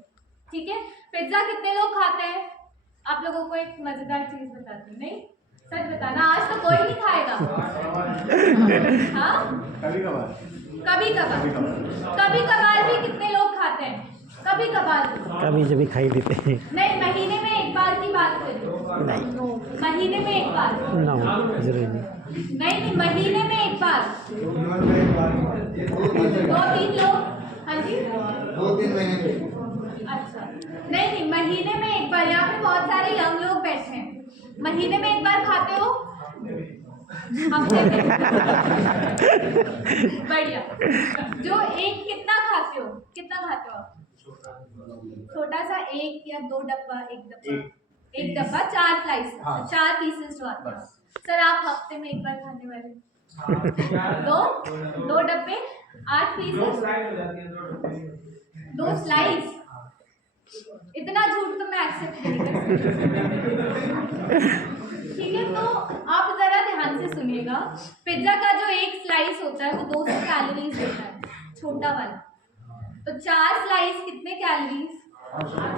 ठीक है, पिज्जा कितने लोग खाते हैं? आप लोगों को एक मजेदार चीज बताती हूँ, नहीं, सच बताना, आज तो कोई नहीं खाएगा। हाँ, कभी कभार कभी कभार भी कितने लोग खाते हैं? कभी कभार कभी जब भी खाई देते हैं। नहीं, महीने में एक बार की बात कर रही हूँ। नहीं, महीने में एक बार नो, जरूरी नहीं। नहीं, महीने में एक बार 2-3 लोग। हाँ जी, 2-3 महीने में। अच्छा, नहीं, महीने में एक बार। यहाँ पे बहुत सारे यंग लोग बैठे हैं, महीने में एक बार खाते हो? हफ्ते में? बढ़िया। जो एक कितना खाते हो? कितना खाते हो आप? छोटा सा 1 या 2 डब्बा? एक डब्बा 4 स्लाइस, 4 पीसेस जो आते हैं। सर आप हफ्ते में एक बार खाने वाले? दो डब्बे 8 पीसेस, 2 स्लाइस। इतना झूठ तो मैं एक्सेप्ट नहीं कर सकती। ठीक है, तो आप जरा ध्यान से सुनिएगा। पिज्जा का जो एक स्लाइस होता है वो 200 कैलोरीज देता है, छोटा वाला। तो 4 स्लाइस कितने कैलोरीज?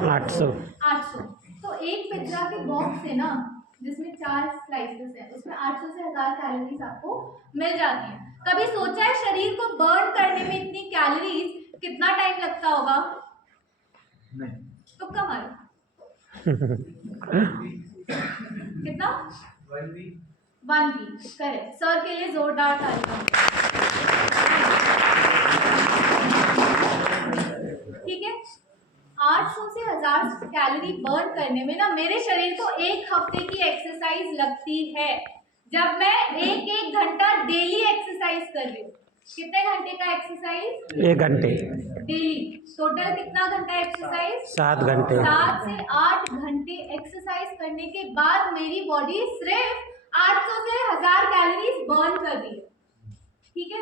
800। 800। तो एक पिज्जा के बॉक्स है ना, जिसमें 4 स्लाइसेस है, उसमें 800 से 1000 कैलोरीज आपको मिल जाती है। कभी सोचा है शरीर को बर्न करने में इतनी कैलोरीज कितना टाइम लगता होगा? नहीं। तुक्का मारो। कितना? 1 वीक। करेक्ट। सर के लिए जोरदार तालियां। ठीक है, 800 से 1000 कैलोरी बर्न करने में ना मेरे शरीर को 1 हफ्ते की एक्सरसाइज लगती है। जब मैं 1-1 घंटा डेली एक्सरसाइज कर रही हूँ। कितने घंटे का एक्सरसाइज? 1 घंटे। डेली। टोटल कितना घंटा एक्सरसाइज? 7 घंटे। 7 से 8 घंटे एक्सरसाइज करने के बाद मेरी बॉडी सिर्फ 800 से 1000 कैलोरीज बर्न कर रही है। ठीक है,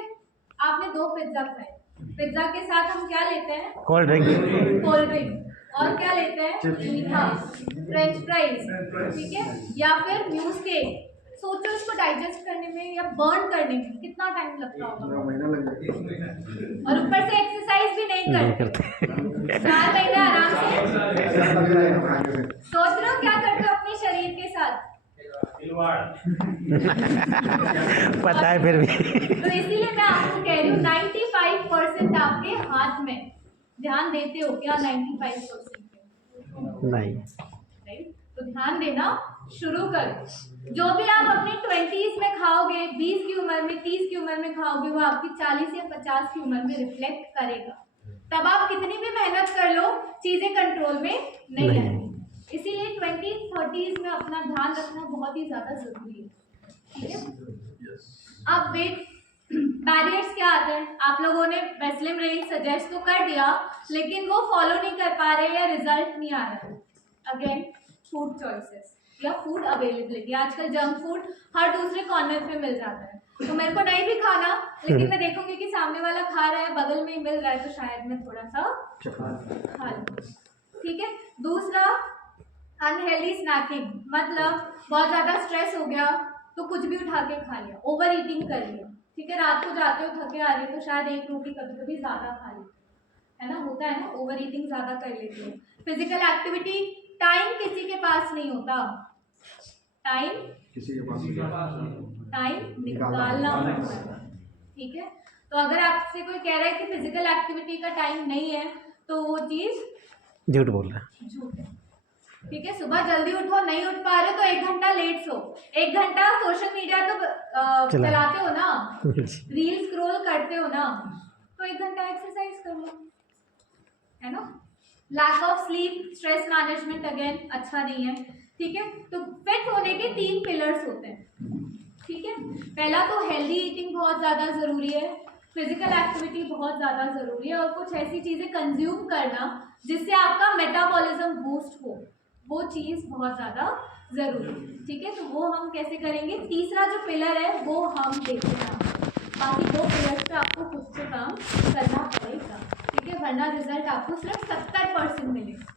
आपने 2 पिज्जा खाए, पिज्जा के साथ हम क्या लेते हैं? Cold drink. और क्या लेते हैं? मीठा, फ्रेंच फ्राइज। ठीक है, या फिर न्यूज केक। सोचो इसको डाइजेस्ट करने में या बर्न करने में कितना टाइम लगता होगा? महीना लग जाएगा। और ऊपर से एक्सरसाइज भी नहीं करते। 4 महीने आराम से सोच रहे हो क्या करते हो अपने शरीर के साथ? पता है फिर भी। तो इसीलिए मैं आपको कह रही हूँ 95% आपके हाथ में। ध्यान देते हो क्या? 95% नहीं। राइट? तो ध्यान देना शुरू करो। जो भी आप अपने 20s में खाओगे, 20 की उम्र में, 30 की उम्र में खाओगे, वो आपकी 40 या 50 की उम्र में रिफ्लेक्ट करेगा। तब आप कितनी भी मेहनत कर लो, चीजें कंट्रोल में नहीं आएंगी। इसीलिए 20s 30s में अपना ध्यान रखना बहुत ही ज्यादा जरूरी है। ठीक है, अब वेट बैरियर्स क्या आते हैं? आप लोगों ने वेस्लिम रेंज सजेस्ट तो कर दिया, लेकिन वो फॉलो नहीं कर पा रहे या रिजल्ट नहीं आ रहा है। अगेन, फूड चॉइसेस या फूड अवेलेबिलिटी। आजकल जंक फूड हर दूसरे कॉर्नर पे मिल जाता है, तो मेरे को नहीं भी खाना, लेकिन मैं देखूंगी कि सामने वाला खा रहा है, बगल में ही मिल रहा है, तो शायद मैं थोड़ा सा खा लूँ। ठीक है, दूसरा अनहेल्दी स्नैकिंग, मतलब बहुत ज़्यादा स्ट्रेस हो गया तो कुछ भी उठा के खा लिया, ओवर ईटिंग कर लिया। ठीक है, रात को जाते हो थके आ रहे हो तो शायद 1 रोटी कभी कभी ज़्यादा खा ली, है ना, होता है ना, ओवर ईटिंग ज़्यादा कर लेते हो। फिजिकल एक्टिविटी, टाइम किसी के पास नहीं होता, टाइम किसी के पास निकालना पड़ता है। ठीक है, तो अगर आपसे कोई कह रहा है कि फिजिकल एक्टिविटी का टाइम नहीं है, तो वो चीज़ झूठ बोल रहा है। झूठ है। ठीक है, सुबह जल्दी उठो, नहीं उठ पा रहे तो 1 घंटा लेट सो। 1 घंटा सोशल मीडिया तो चलाते हो ना, रील स्क्रॉल करते हो ना, तो 1 घंटा एक्सरसाइज कर लो, है ना। Lack of sleep, stress management again अच्छा नहीं है। ठीक है, तो फिट होने के 3 पिलर्स होते हैं। ठीक है, पहला तो हेल्दी ईटिंग बहुत ज़्यादा ज़रूरी है, फिजिकल एक्टिविटी बहुत ज़्यादा ज़रूरी है, और कुछ ऐसी चीज़ें कंज्यूम करना जिससे आपका मेटाबॉलिज्म बूस्ट हो, वो चीज़ बहुत ज़्यादा ज़रूरी है। ठीक है, तो वो हम कैसे करेंगे? तीसरा जो पिलर है वो हम देखते हैं, बाकी 2 पिलर्स पे आपको खुद से काम करना पड़ेगा। ठीक है, वरना रिजल्ट आपको सिर्फ 70% मिलेगा।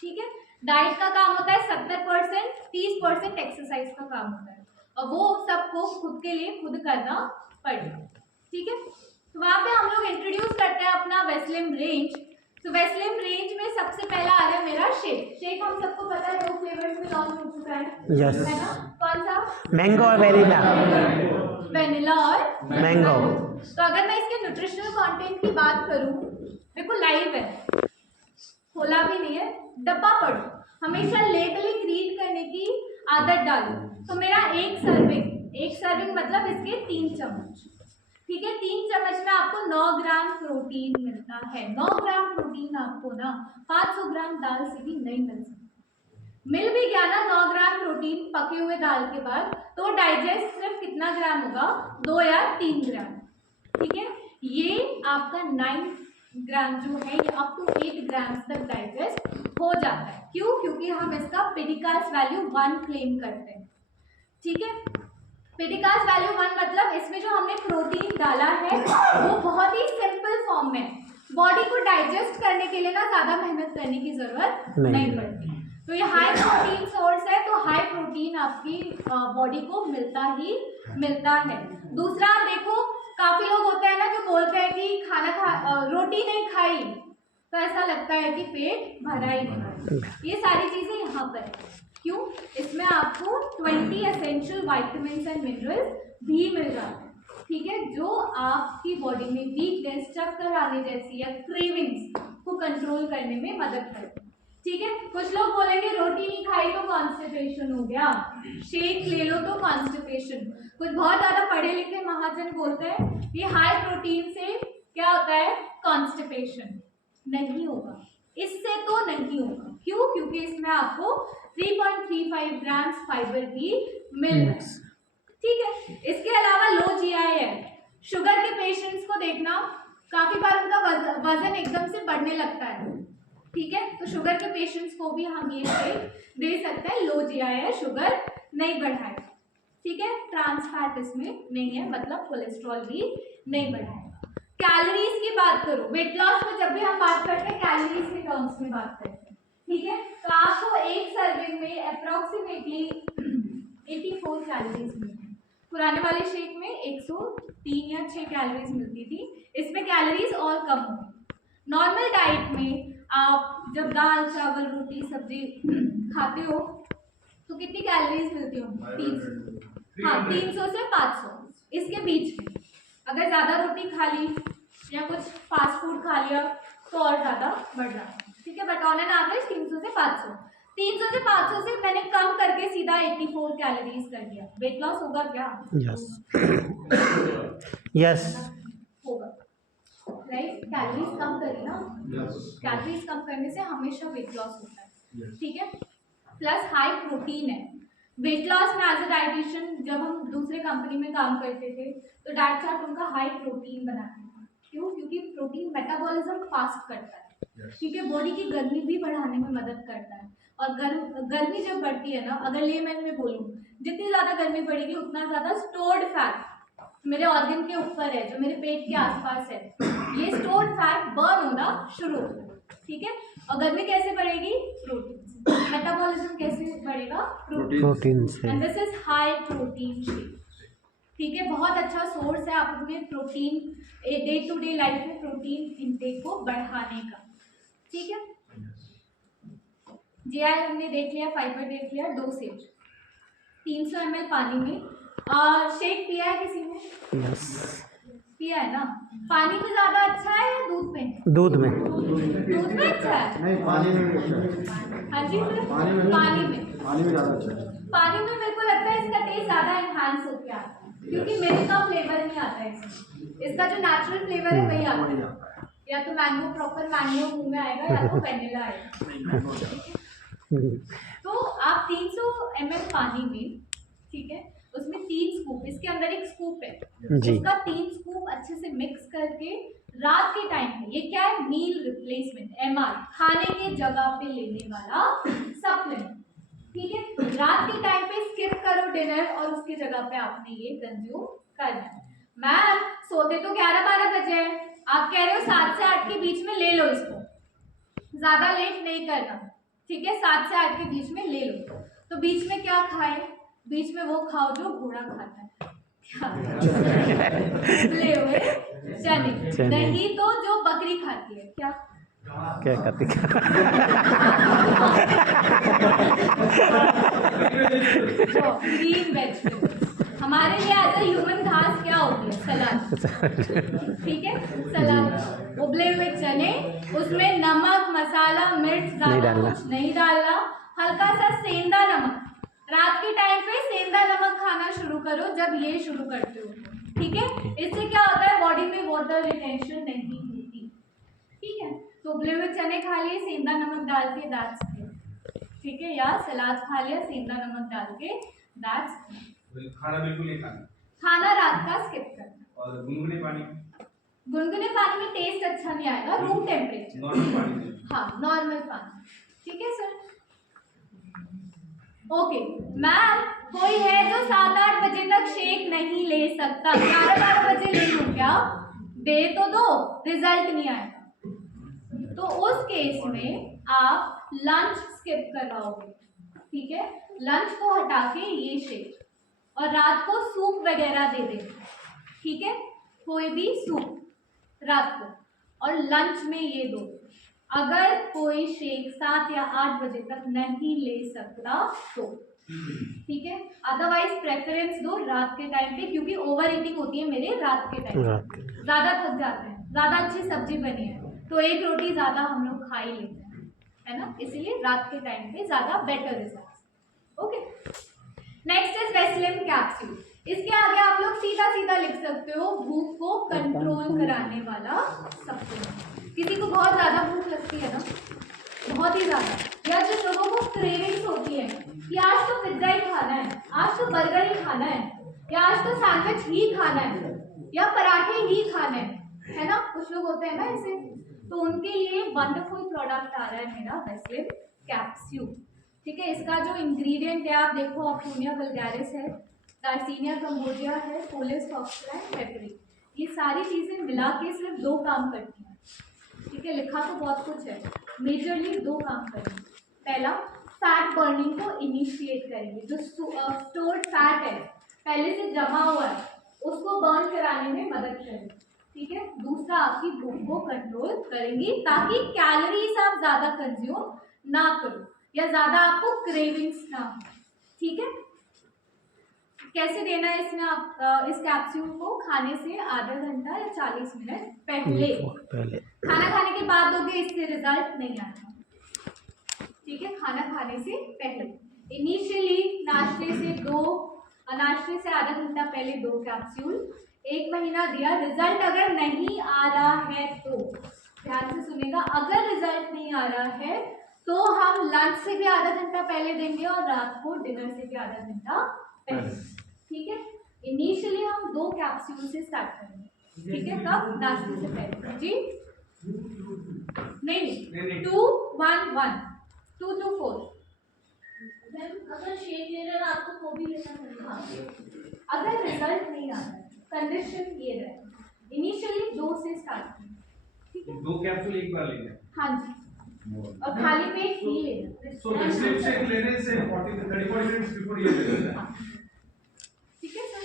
ठीक है, डाइट का काम होता है 70%, 30% एक्सरसाइज का काम होता है, और वो सबको खुद के लिए खुद करना पड़ेगा। ठीक है, तो वहाँ पे हम लोग इंट्रोड्यूस करते हैं अपना वेस्लिम रेंज। तो वेस्लिम रेंज में सबसे पहला आ रहा है मेरा शेक। शेक हम सबको पता है 2 फ्लेवर्स में लॉन्च हो चुका है, Yes. है ना। कौन सा? मैंगो और वेनिला। वेनिला और मैंगो। तो अगर मैं इसके न्यूट्रिशनल कंटेंट की बात करूं, देखो लाइव है, खोला भी नहीं है, डब्बा पढ़ो, हमेशा लेबलिंग रीड करने की आदत डालो। तो मेरा एक सर्विंग मतलब इसके 3 चम्मच, ठीक है, 3 चम्मच में आपको 9 ग्राम प्रोटीन मिलता है। 9 ग्राम प्रोटीन आपको ना 500 ग्राम दाल से भी नहीं मिल सकता। मिल भी गया ना 9 ग्राम प्रोटीन पके हुए दाल के बाद, तो डाइजेस्ट सिर्फ कितना ग्राम होगा, 2 या 3 ग्राम, ठीक है। ये आपका 9 ग्राम जो है ये अप टू 8 ग्राम तक डाइजेस्ट हो जाता है। क्यों? क्योंकि हम इसका पेडिकास वैल्यू 1 क्लेम करते हैं, ठीक है। पेडिकास वैल्यू 1 मतलब इसमें जो हमने प्रोटीन डाला है वो बहुत ही सिंपल फॉर्म में, बॉडी को डाइजेस्ट करने के लिए ना ज़्यादा मेहनत करने की ज़रूरत नहीं पड़ती। तो ये हाई प्रोटीन सोर्स है, तो हाई प्रोटीन आपकी बॉडी को मिलता ही मिलता है। दूसरा आप देखो, काफ़ी लोग होते हैं ना जो बोलते हैं कि रोटी नहीं खाई तो ऐसा लगता है कि पेट भरा ही नहीं। ये सारी चीज़ें यहाँ पर क्यों, इसमें आपको 20 एसेंशियल वाइटामिन एंड मिनरल्स भी मिल जाते हैं, ठीक है, जो आपकी बॉडी में वीकनेस, चक्कर आने जैसी या क्रेविंग्स को कंट्रोल करने में मदद करते हैं, ठीक है। कुछ लोग बोलेंगे रोटी नहीं खाई तो कॉन्स्टिपेशन हो गया, शेक ले लो तो कॉन्स्टिपेशन। कुछ बहुत ज़्यादा पढ़े लिखे महाजन बोलते हैं ये हाई प्रोटीन से क्या होता है, कॉन्स्टिपेशन नहीं होगा, इससे तो नहीं होगा। क्यों? क्योंकि इसमें आपको 3.35 ग्राम्स फाइबर भी मिल रहा है, ठीक है। इसके अलावा लो जीआई है। शुगर के पेशेंट्स को देखना, काफ़ी बार उनका वजन एकदम से बढ़ने लगता है, ठीक है, तो शुगर के पेशेंट्स को भी हम ये दे सकते हैं, लो जीआई है, शुगर नहीं बढ़ाएगा, ठीक है। ट्रांस फैट इसमें नहीं है, मतलब कोलेस्ट्रॉल भी नहीं बढ़ाएगा। कैलोरीज की बात करूं, वेट लॉस में जब भी हम बात करते हैं कैलोरीज के टर्म्स में बात करते हैं, ठीक है। तो आपको एक सर्विंग में अप्रोक्सीमेटली 84 कैलोरीज मिलती है। पुराने वाले शेक में 103 या 6 कैलोरीज मिलती थी, इसमें कैलोरीज और कम होगी। नॉर्मल डाइट में आप जब दाल चावल रोटी सब्जी खाते हो तो कितनी कैलोरीज मिलती हो, 300, हाँ 300 से 500 इसके बीच में। अगर ज़्यादा रोटी खा ली या कुछ फास्ट फूड खा लिया तो और ज़्यादा बढ़ जाता है, ठीक है। बट ऑन एन एवरेज 300 से 500, 300 से 500 से मैंने कम करके सीधा 84 कैलोरीज कर दिया। वेट लॉस होगा क्या? यस होगा, राइट। कैलोरीज कम करें ना, कैलोरीज कम करने से हमेशा वेट लॉस होता है, ठीक है। प्लस हाई प्रोटीन है। वेट लॉस में एज ए डाइटिशियन जब हम दूसरे कंपनी में काम करते थे तो डाइट चार्ट उनका हाई प्रोटीन बनाते हैं। क्यों? क्योंकि प्रोटीन मेटाबॉलिज्म फास्ट करता है, ठीक है, बॉडी की गर्मी भी बढ़ाने में मदद करता है। और गर्मी जब बढ़ती है ना, अगर लेमन में बोलूँ, जितनी ज़्यादा गर्मी बढ़ेगी उतना ज़्यादा स्टोर्ड फैट मेरे ऑर्गन के ऊपर है, जो मेरे पेट के आसपास है, ये स्टोर्ड फैट बर्न होना शुरू होता है, ठीक है। और गर्मी कैसे बढ़ेगी? प्रोटीन से। मेटाबॉलिज्म कैसे बढ़ेगा? प्रोटीन से। And this is high protein shake, ठीक है। बहुत अच्छा सोर्स है आप अपने protein day to day life में प्रोटीन इंटेक को बढ़ाने का, ठीक है। जीआई हमने देख लिया, फाइबर देख लिया, डोसेज 300 ml पानी में। शेक पिया है किसी ने? यस पिया है ना। पानी में ज़्यादा अच्छा है या दूध में? दूध में। दूध में अच्छा है? नहीं, पानी में भी अच्छा है। हाँ जी सर, पानी में ज़्यादा अच्छा है। पानी में मेरे को लगता है इसका टेस्ट ज़्यादा एनहांस होकर आता है, क्योंकि मिल्क का फ्लेवर नहीं आता है इसमें, इसका जो नेचुरल फ्लेवर है वही आता है। या तो मैंगो, प्रॉपर मैंगो मुंह में आएगा या तो वेनिला आएगा। तो आप 300 ml पानी में, ठीक है, उसमें 3 स्कूप, इसके अंदर एक स्कूप है जी। उसका 3 स्कूप अच्छे से मिक्स करके रात के टाइम पे, ये क्या है, मील रिप्लेसमेंट, एमआर, खाने के जगह पे लेने वाला सप्लीमेंट, ठीक है। रात के टाइम पे स्किप करो डिनर और उसकी जगह पे आपने ये कंज्यूम करना है। मैम सोते तो 11-12 बजे हैं, आप कह रहे हो 7 से 8 के बीच में ले लो इसको, ज़्यादा लेट नहीं करना, ठीक है, 7 से 8 के बीच में ले लो। तो बीच में क्या खाए? बीच में वो खाओ जो घोड़ा खाता है, ले हुए चने, नहीं तो जो बकरी खाती है, क्या क्या करती ग्रीन वेजिटेबल्स हमारे लिए एज अ ह्यूमन घास क्या होती है? सलाद। ठीक है, सलाद, उबले हुए चने, उसमें नमक मसाला मिर्च नहीं ज्यादा डालना। कुछ नहीं डालना, हल्का सा सेंधा नमक। रात के टाइम पे सेंधा नमक खाना शुरू करो जब ये शुरू करते हो, ठीक है? इससे क्या होता है, बॉडी में वाटर रिटेंशन नहीं होती। ठीक है, तो उबले हुए चने खा लिए सेंधा नमक डाल के, दैट्स इट। ठीक है, या सलाद खा लिया सेंधा नमक डाल के, दैट्स इट। खाना बिल्कुल नहीं खाना खाना रात का स्किप करना। और गुनगुने पानी में टेस्ट अच्छा नहीं आएगा, रूम टेम्परेचर। नॉर्मल पानी से। हाँ, नॉर्मल पानी। ठीक है सर, ओके। मैम, कोई है जो 7-8 बजे तक शेक नहीं ले सकता? 11-12 बजे ले लूं क्या? दे तो दो, रिजल्ट नहीं आएगा। तो उस केस में आप लंच स्किप करवाओगे। ठीक है, लंच को हटा के ये शेक, और रात को सूप वगैरह दे देंगे। ठीक है, कोई भी सूप रात को, और लंच में ये दो। अगर कोई शेक 7 या 8 बजे तक नहीं ले सकता तो ठीक है, अदरवाइज प्रेफरेंस दो रात के टाइम पे, क्योंकि ओवर ईटिंग होती है मेरे रात के टाइम पे। ज़्यादा थक जाते हैं, ज़्यादा अच्छी सब्जी बनी है तो एक रोटी ज़्यादा हम लोग खा ही लेते हैं, है ना? इसीलिए रात के टाइम पे ज़्यादा better result. Okay, next is Vaseline capsule. इसके आगे आप लोग सीधा सीधा लिख सकते हो, भूख को कंट्रोल कराने वाला सप्लीमेंट। किसी को बहुत ज़्यादा भूख लगती है ना, बहुत ही ज़्यादा, या जिन लोगों को क्रेविंग्स होती है कि आज तो पिज्ज़ा ही खाना है, आज तो बर्गर ही खाना है, या आज तो सैंडविच ही खाना है, या पराठे ही खाने हैं, है ना? कुछ लोग होते हैं ना ऐसे, तो उनके लिए वंडरफुल प्रोडक्ट आ रहा है मेरा वेस्लिन कैप्सूल। ठीक है, इसका जो इंग्रेडिएंट है आप देखो, ऑप्टोनिया वल्गैरिस है, गार्सिनिया कंबोजिया है, पोलिस फॉक्सला है, पेपरी, ये सारी चीज़ें मिला के सिर्फ 2 काम करती हैं। ठीक है, लिखा तो बहुत कुछ है, मेजरली 2 काम करेंगे। पहला, फैट बर्निंग को इनिशिएट करेंगे, जो स्टोर्ड फैट है पहले से जमा हुआ है उसको बर्न कराने में मदद करेंगे। ठीक है, दूसरा, आपकी भूख को कंट्रोल करेंगी ताकि कैलोरीज आप ज़्यादा कंज्यूम ना करो या ज़्यादा आपको क्रेविंग्स ना हो। ठीक है, कैसे देना है इसमें आप इस कैप्सूल को? खाने से आधा घंटा या 40 मिनट पहले। खाना खाने के बाद दोगे, इससे रिजल्ट नहीं आएगा। ठीक है, खाना खाने से पहले, इनिशियली नाश्ते से आधा घंटा पहले 2 कैप्सूल, 1 महीना दिया, रिजल्ट अगर नहीं आ रहा है तो ध्यान से सुनेगा, अगर रिजल्ट नहीं आ रहा है तो हम लंच से भी आधा घंटा पहले देंगे और रात को डिनर से भी आधा घंटा पहले। ठीक है, इनिशियली हम 2 कैप्सूल से स्टार्ट करेंगे। ठीक है, कब? नाश्ते से पहले जी, नहीं 2 1 1 2 to 4। अगर शेक ले रहे हैं आपको वो भी लेना पड़ेगा। अगर रिजल्ट नहीं आ रहा है, कंडीशन ये रहे, इनिशियली 2 से स्टार्ट करें। ठीक है, 2 कैप्सूल एक बार लेंगे। हाँ जी, और खाली पेट ही लेना। सो वेस्लिन शेक लेने से 30-40 मिनट्स बिफोर ये लेना है। ठीक है सर,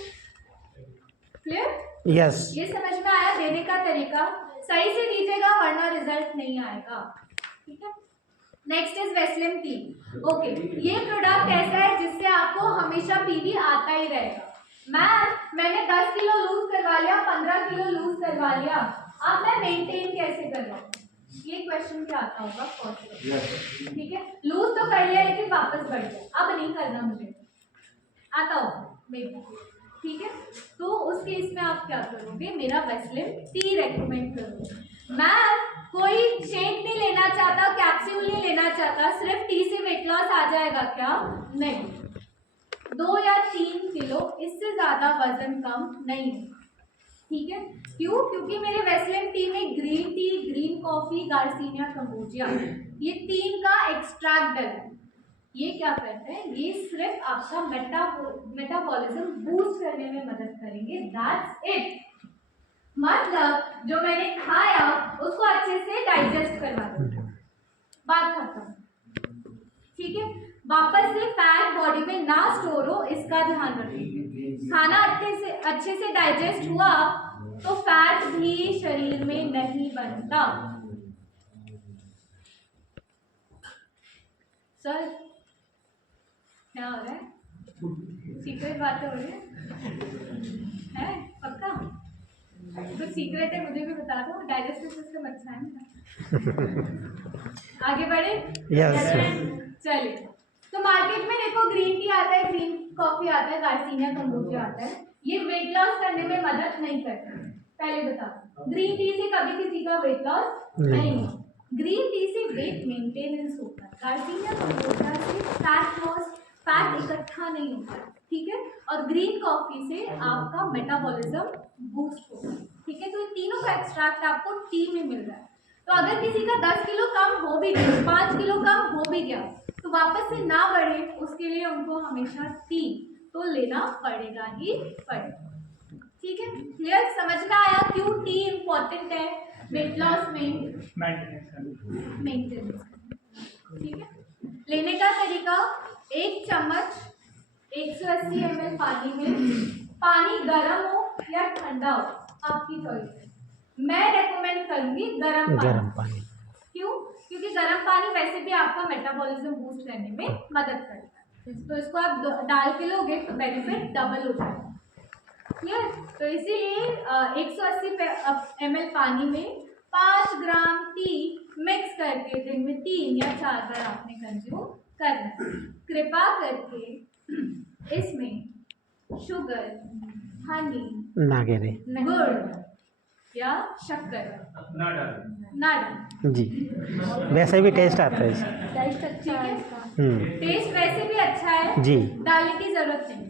क्लियर? यस। ये समझ में आया? देने का तरीका सही से दीजिएगा वरना रिजल्ट नहीं आएगा। ठीक है, next is Vaseline T. Okay, ये प्रोडक्ट ऐसा है जिससे आपको हमेशा पीवी आता ही रहेगा। मैंने 10 किलो लूज करवा लिया, 15 किलो लूज करवा लिया, अब मैं मेंटेन कैसे करवाऊँ? ये क्वेश्चन भी आता होगा फर्स्ट। ठीक है, लूज तो कर लिया लेकिन वापस बढ़ गया, अब नहीं करना मुझे, आता होगा मेरे। ठीक है, तो उस केस में आप क्या करोगे? मेरा वेस्लिन टी रेकमेंड करोगे। मैम, कोई शेक नहीं लेना चाहता, कैप्सूल नहीं लेना चाहता, सिर्फ टी से वेट लॉस आ जाएगा क्या? नहीं, 2 या 3 किलो, इससे ज़्यादा वजन कम नहीं होगा। ठीक है, क्यों? क्योंकि मेरे वेस्लिन टी में green tea, green coffee, garcinia cambogia, ये 3 का एक्सट्रैक्ट डला है। ये क्या करते हैं? ये सिर्फ आपका मेटाबॉलिज्म बूस्ट करने में मदद करेंगे, दैट्स इट। मतलब जो मैंने खाया उसको अच्छे से डाइजेस्ट करवा देंगे, बात खत्म। ठीक है, वापस से फैट बॉडी में ना स्टोर हो, इसका ध्यान रखिए। खाना अच्छे से डाइजेस्ट हुआ तो फैट भी शरीर में नहीं बनता। सर क्या हो रहा है? सीक्रेट बातें हो रही है पक्का? तो सीक्रेट है मुझे भी बता दो, डाइजेस्टिव सिस्टम अच्छा है मेरा। आगे बढ़े? Yes, sir. चलिए, तो मार्केट में देखो ग्रीन टी आता है, ग्रीन कॉफी आता है, गार्सिनिया कंबोजिया आता है। ये वेट लॉस करने में मदद नहीं करते, पहले बता दो। ग्रीन टी से कभी किसी का वेट लॉस नहीं होता। ग्रीन टी से वेट मेंटेनेंस होता है। गार्सिनिया कंबोजिया से फैट इकट्ठा नहीं होता है, ठीक है। और ग्रीन कॉफी से आपका मेटाबॉलिज्म बूस्ट होता है, ठीक है। तो ये तीनों का एक्सट्रैक्ट आपको टी में मिल रहा है। तो अगर किसी का 10 किलो कम हो भी गया, 5 किलो कम हो भी गया, तो वापस से ना बढ़े उसके लिए उनको हमेशा टी तो लेना पड़ेगा ही पड़ेगा, ठीक है। क्लियर? समझ में आया क्यों टी इम्पोर्टेंट है वेट लॉस में? मेंटेनेंस, ठीक है। लेने का तरीका, 1 चम्मच 180 ml पानी में, पानी गर्म हो या ठंडा हो आपकी चॉइस है। मैं रेकमेंड करूंगी गर्म पानी। क्यों? क्योंकि गर्म पानी वैसे भी आपका मेटाबॉलिज्म बूस्ट करने में मदद करता है, तो इसको आप डाल के लोगे तो बेनिफिट डबल हो जाएगा। क्लियर? तो इसीलिए 180 ml पानी में 5 ग्राम टी मिक्स करके दिन में 3 या 4 बार आपने कंज्यूम करना है। कृपा करके इसमें शुगर, हनी, नागेरे गुड़ या शक्कर ना डालें। ना डालें, जी, वैसे भी टेस्ट आता है इसका। टेस्ट अच्छा है, टेस्ट वैसे भी अच्छा है जी। डालने की जरूरत नहीं।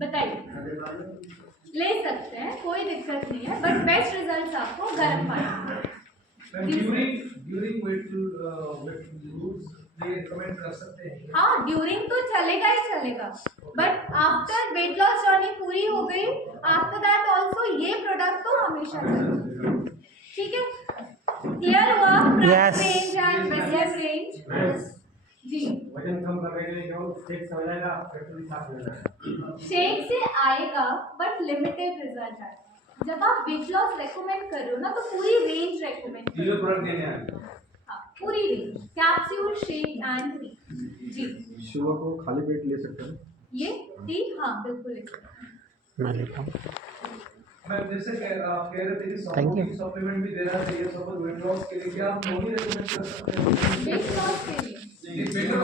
बताइए, ले सकते हैं, कोई दिक्कत नहीं है, बट बेस्ट रिजल्ट आपको गर्म पानी। ड्यूरिंग वेट लूज ये रिकमेंड कर सकते हैं। हाँ, ड्यूरिंग तो चलेगा ही चलेगा, but after weight loss journey पूरी हो गई, आफ्टर दैट ऑल्सो ये प्रोडक्ट तो हमेशा चलेगा, ठीक है। क्लियर हुआ? Yes. Range and best range जी। वजन कम करने के लिए केवल शेक से हो जाएगा, पेट्रोल साफ हो जाएगा। शेक से आएगा बट लिमिटेड रिजल्ट आएगा। जब आप वेट लॉस रेकमेंड कर रहे हो ना, तो पूरी रेंज रेकमेंड करो। ये प्रोडक्ट देने हैं। हाँ, पूरी range, capsule, shake and T G. सुबह को खाली पेट ले सकते हैं? ये टी हाँ बिल्कुल ले सकते हैं। मैं लेता हूँ। मैं जैसे आप कह रहे थे कि Thank you. सप्लीमेंट भी देना चाहिए सपोज वेट लॉस के लिए, क्या आप वो भी रिकमेंड कर सकते हैं? वेट लॉस के लिए बेटर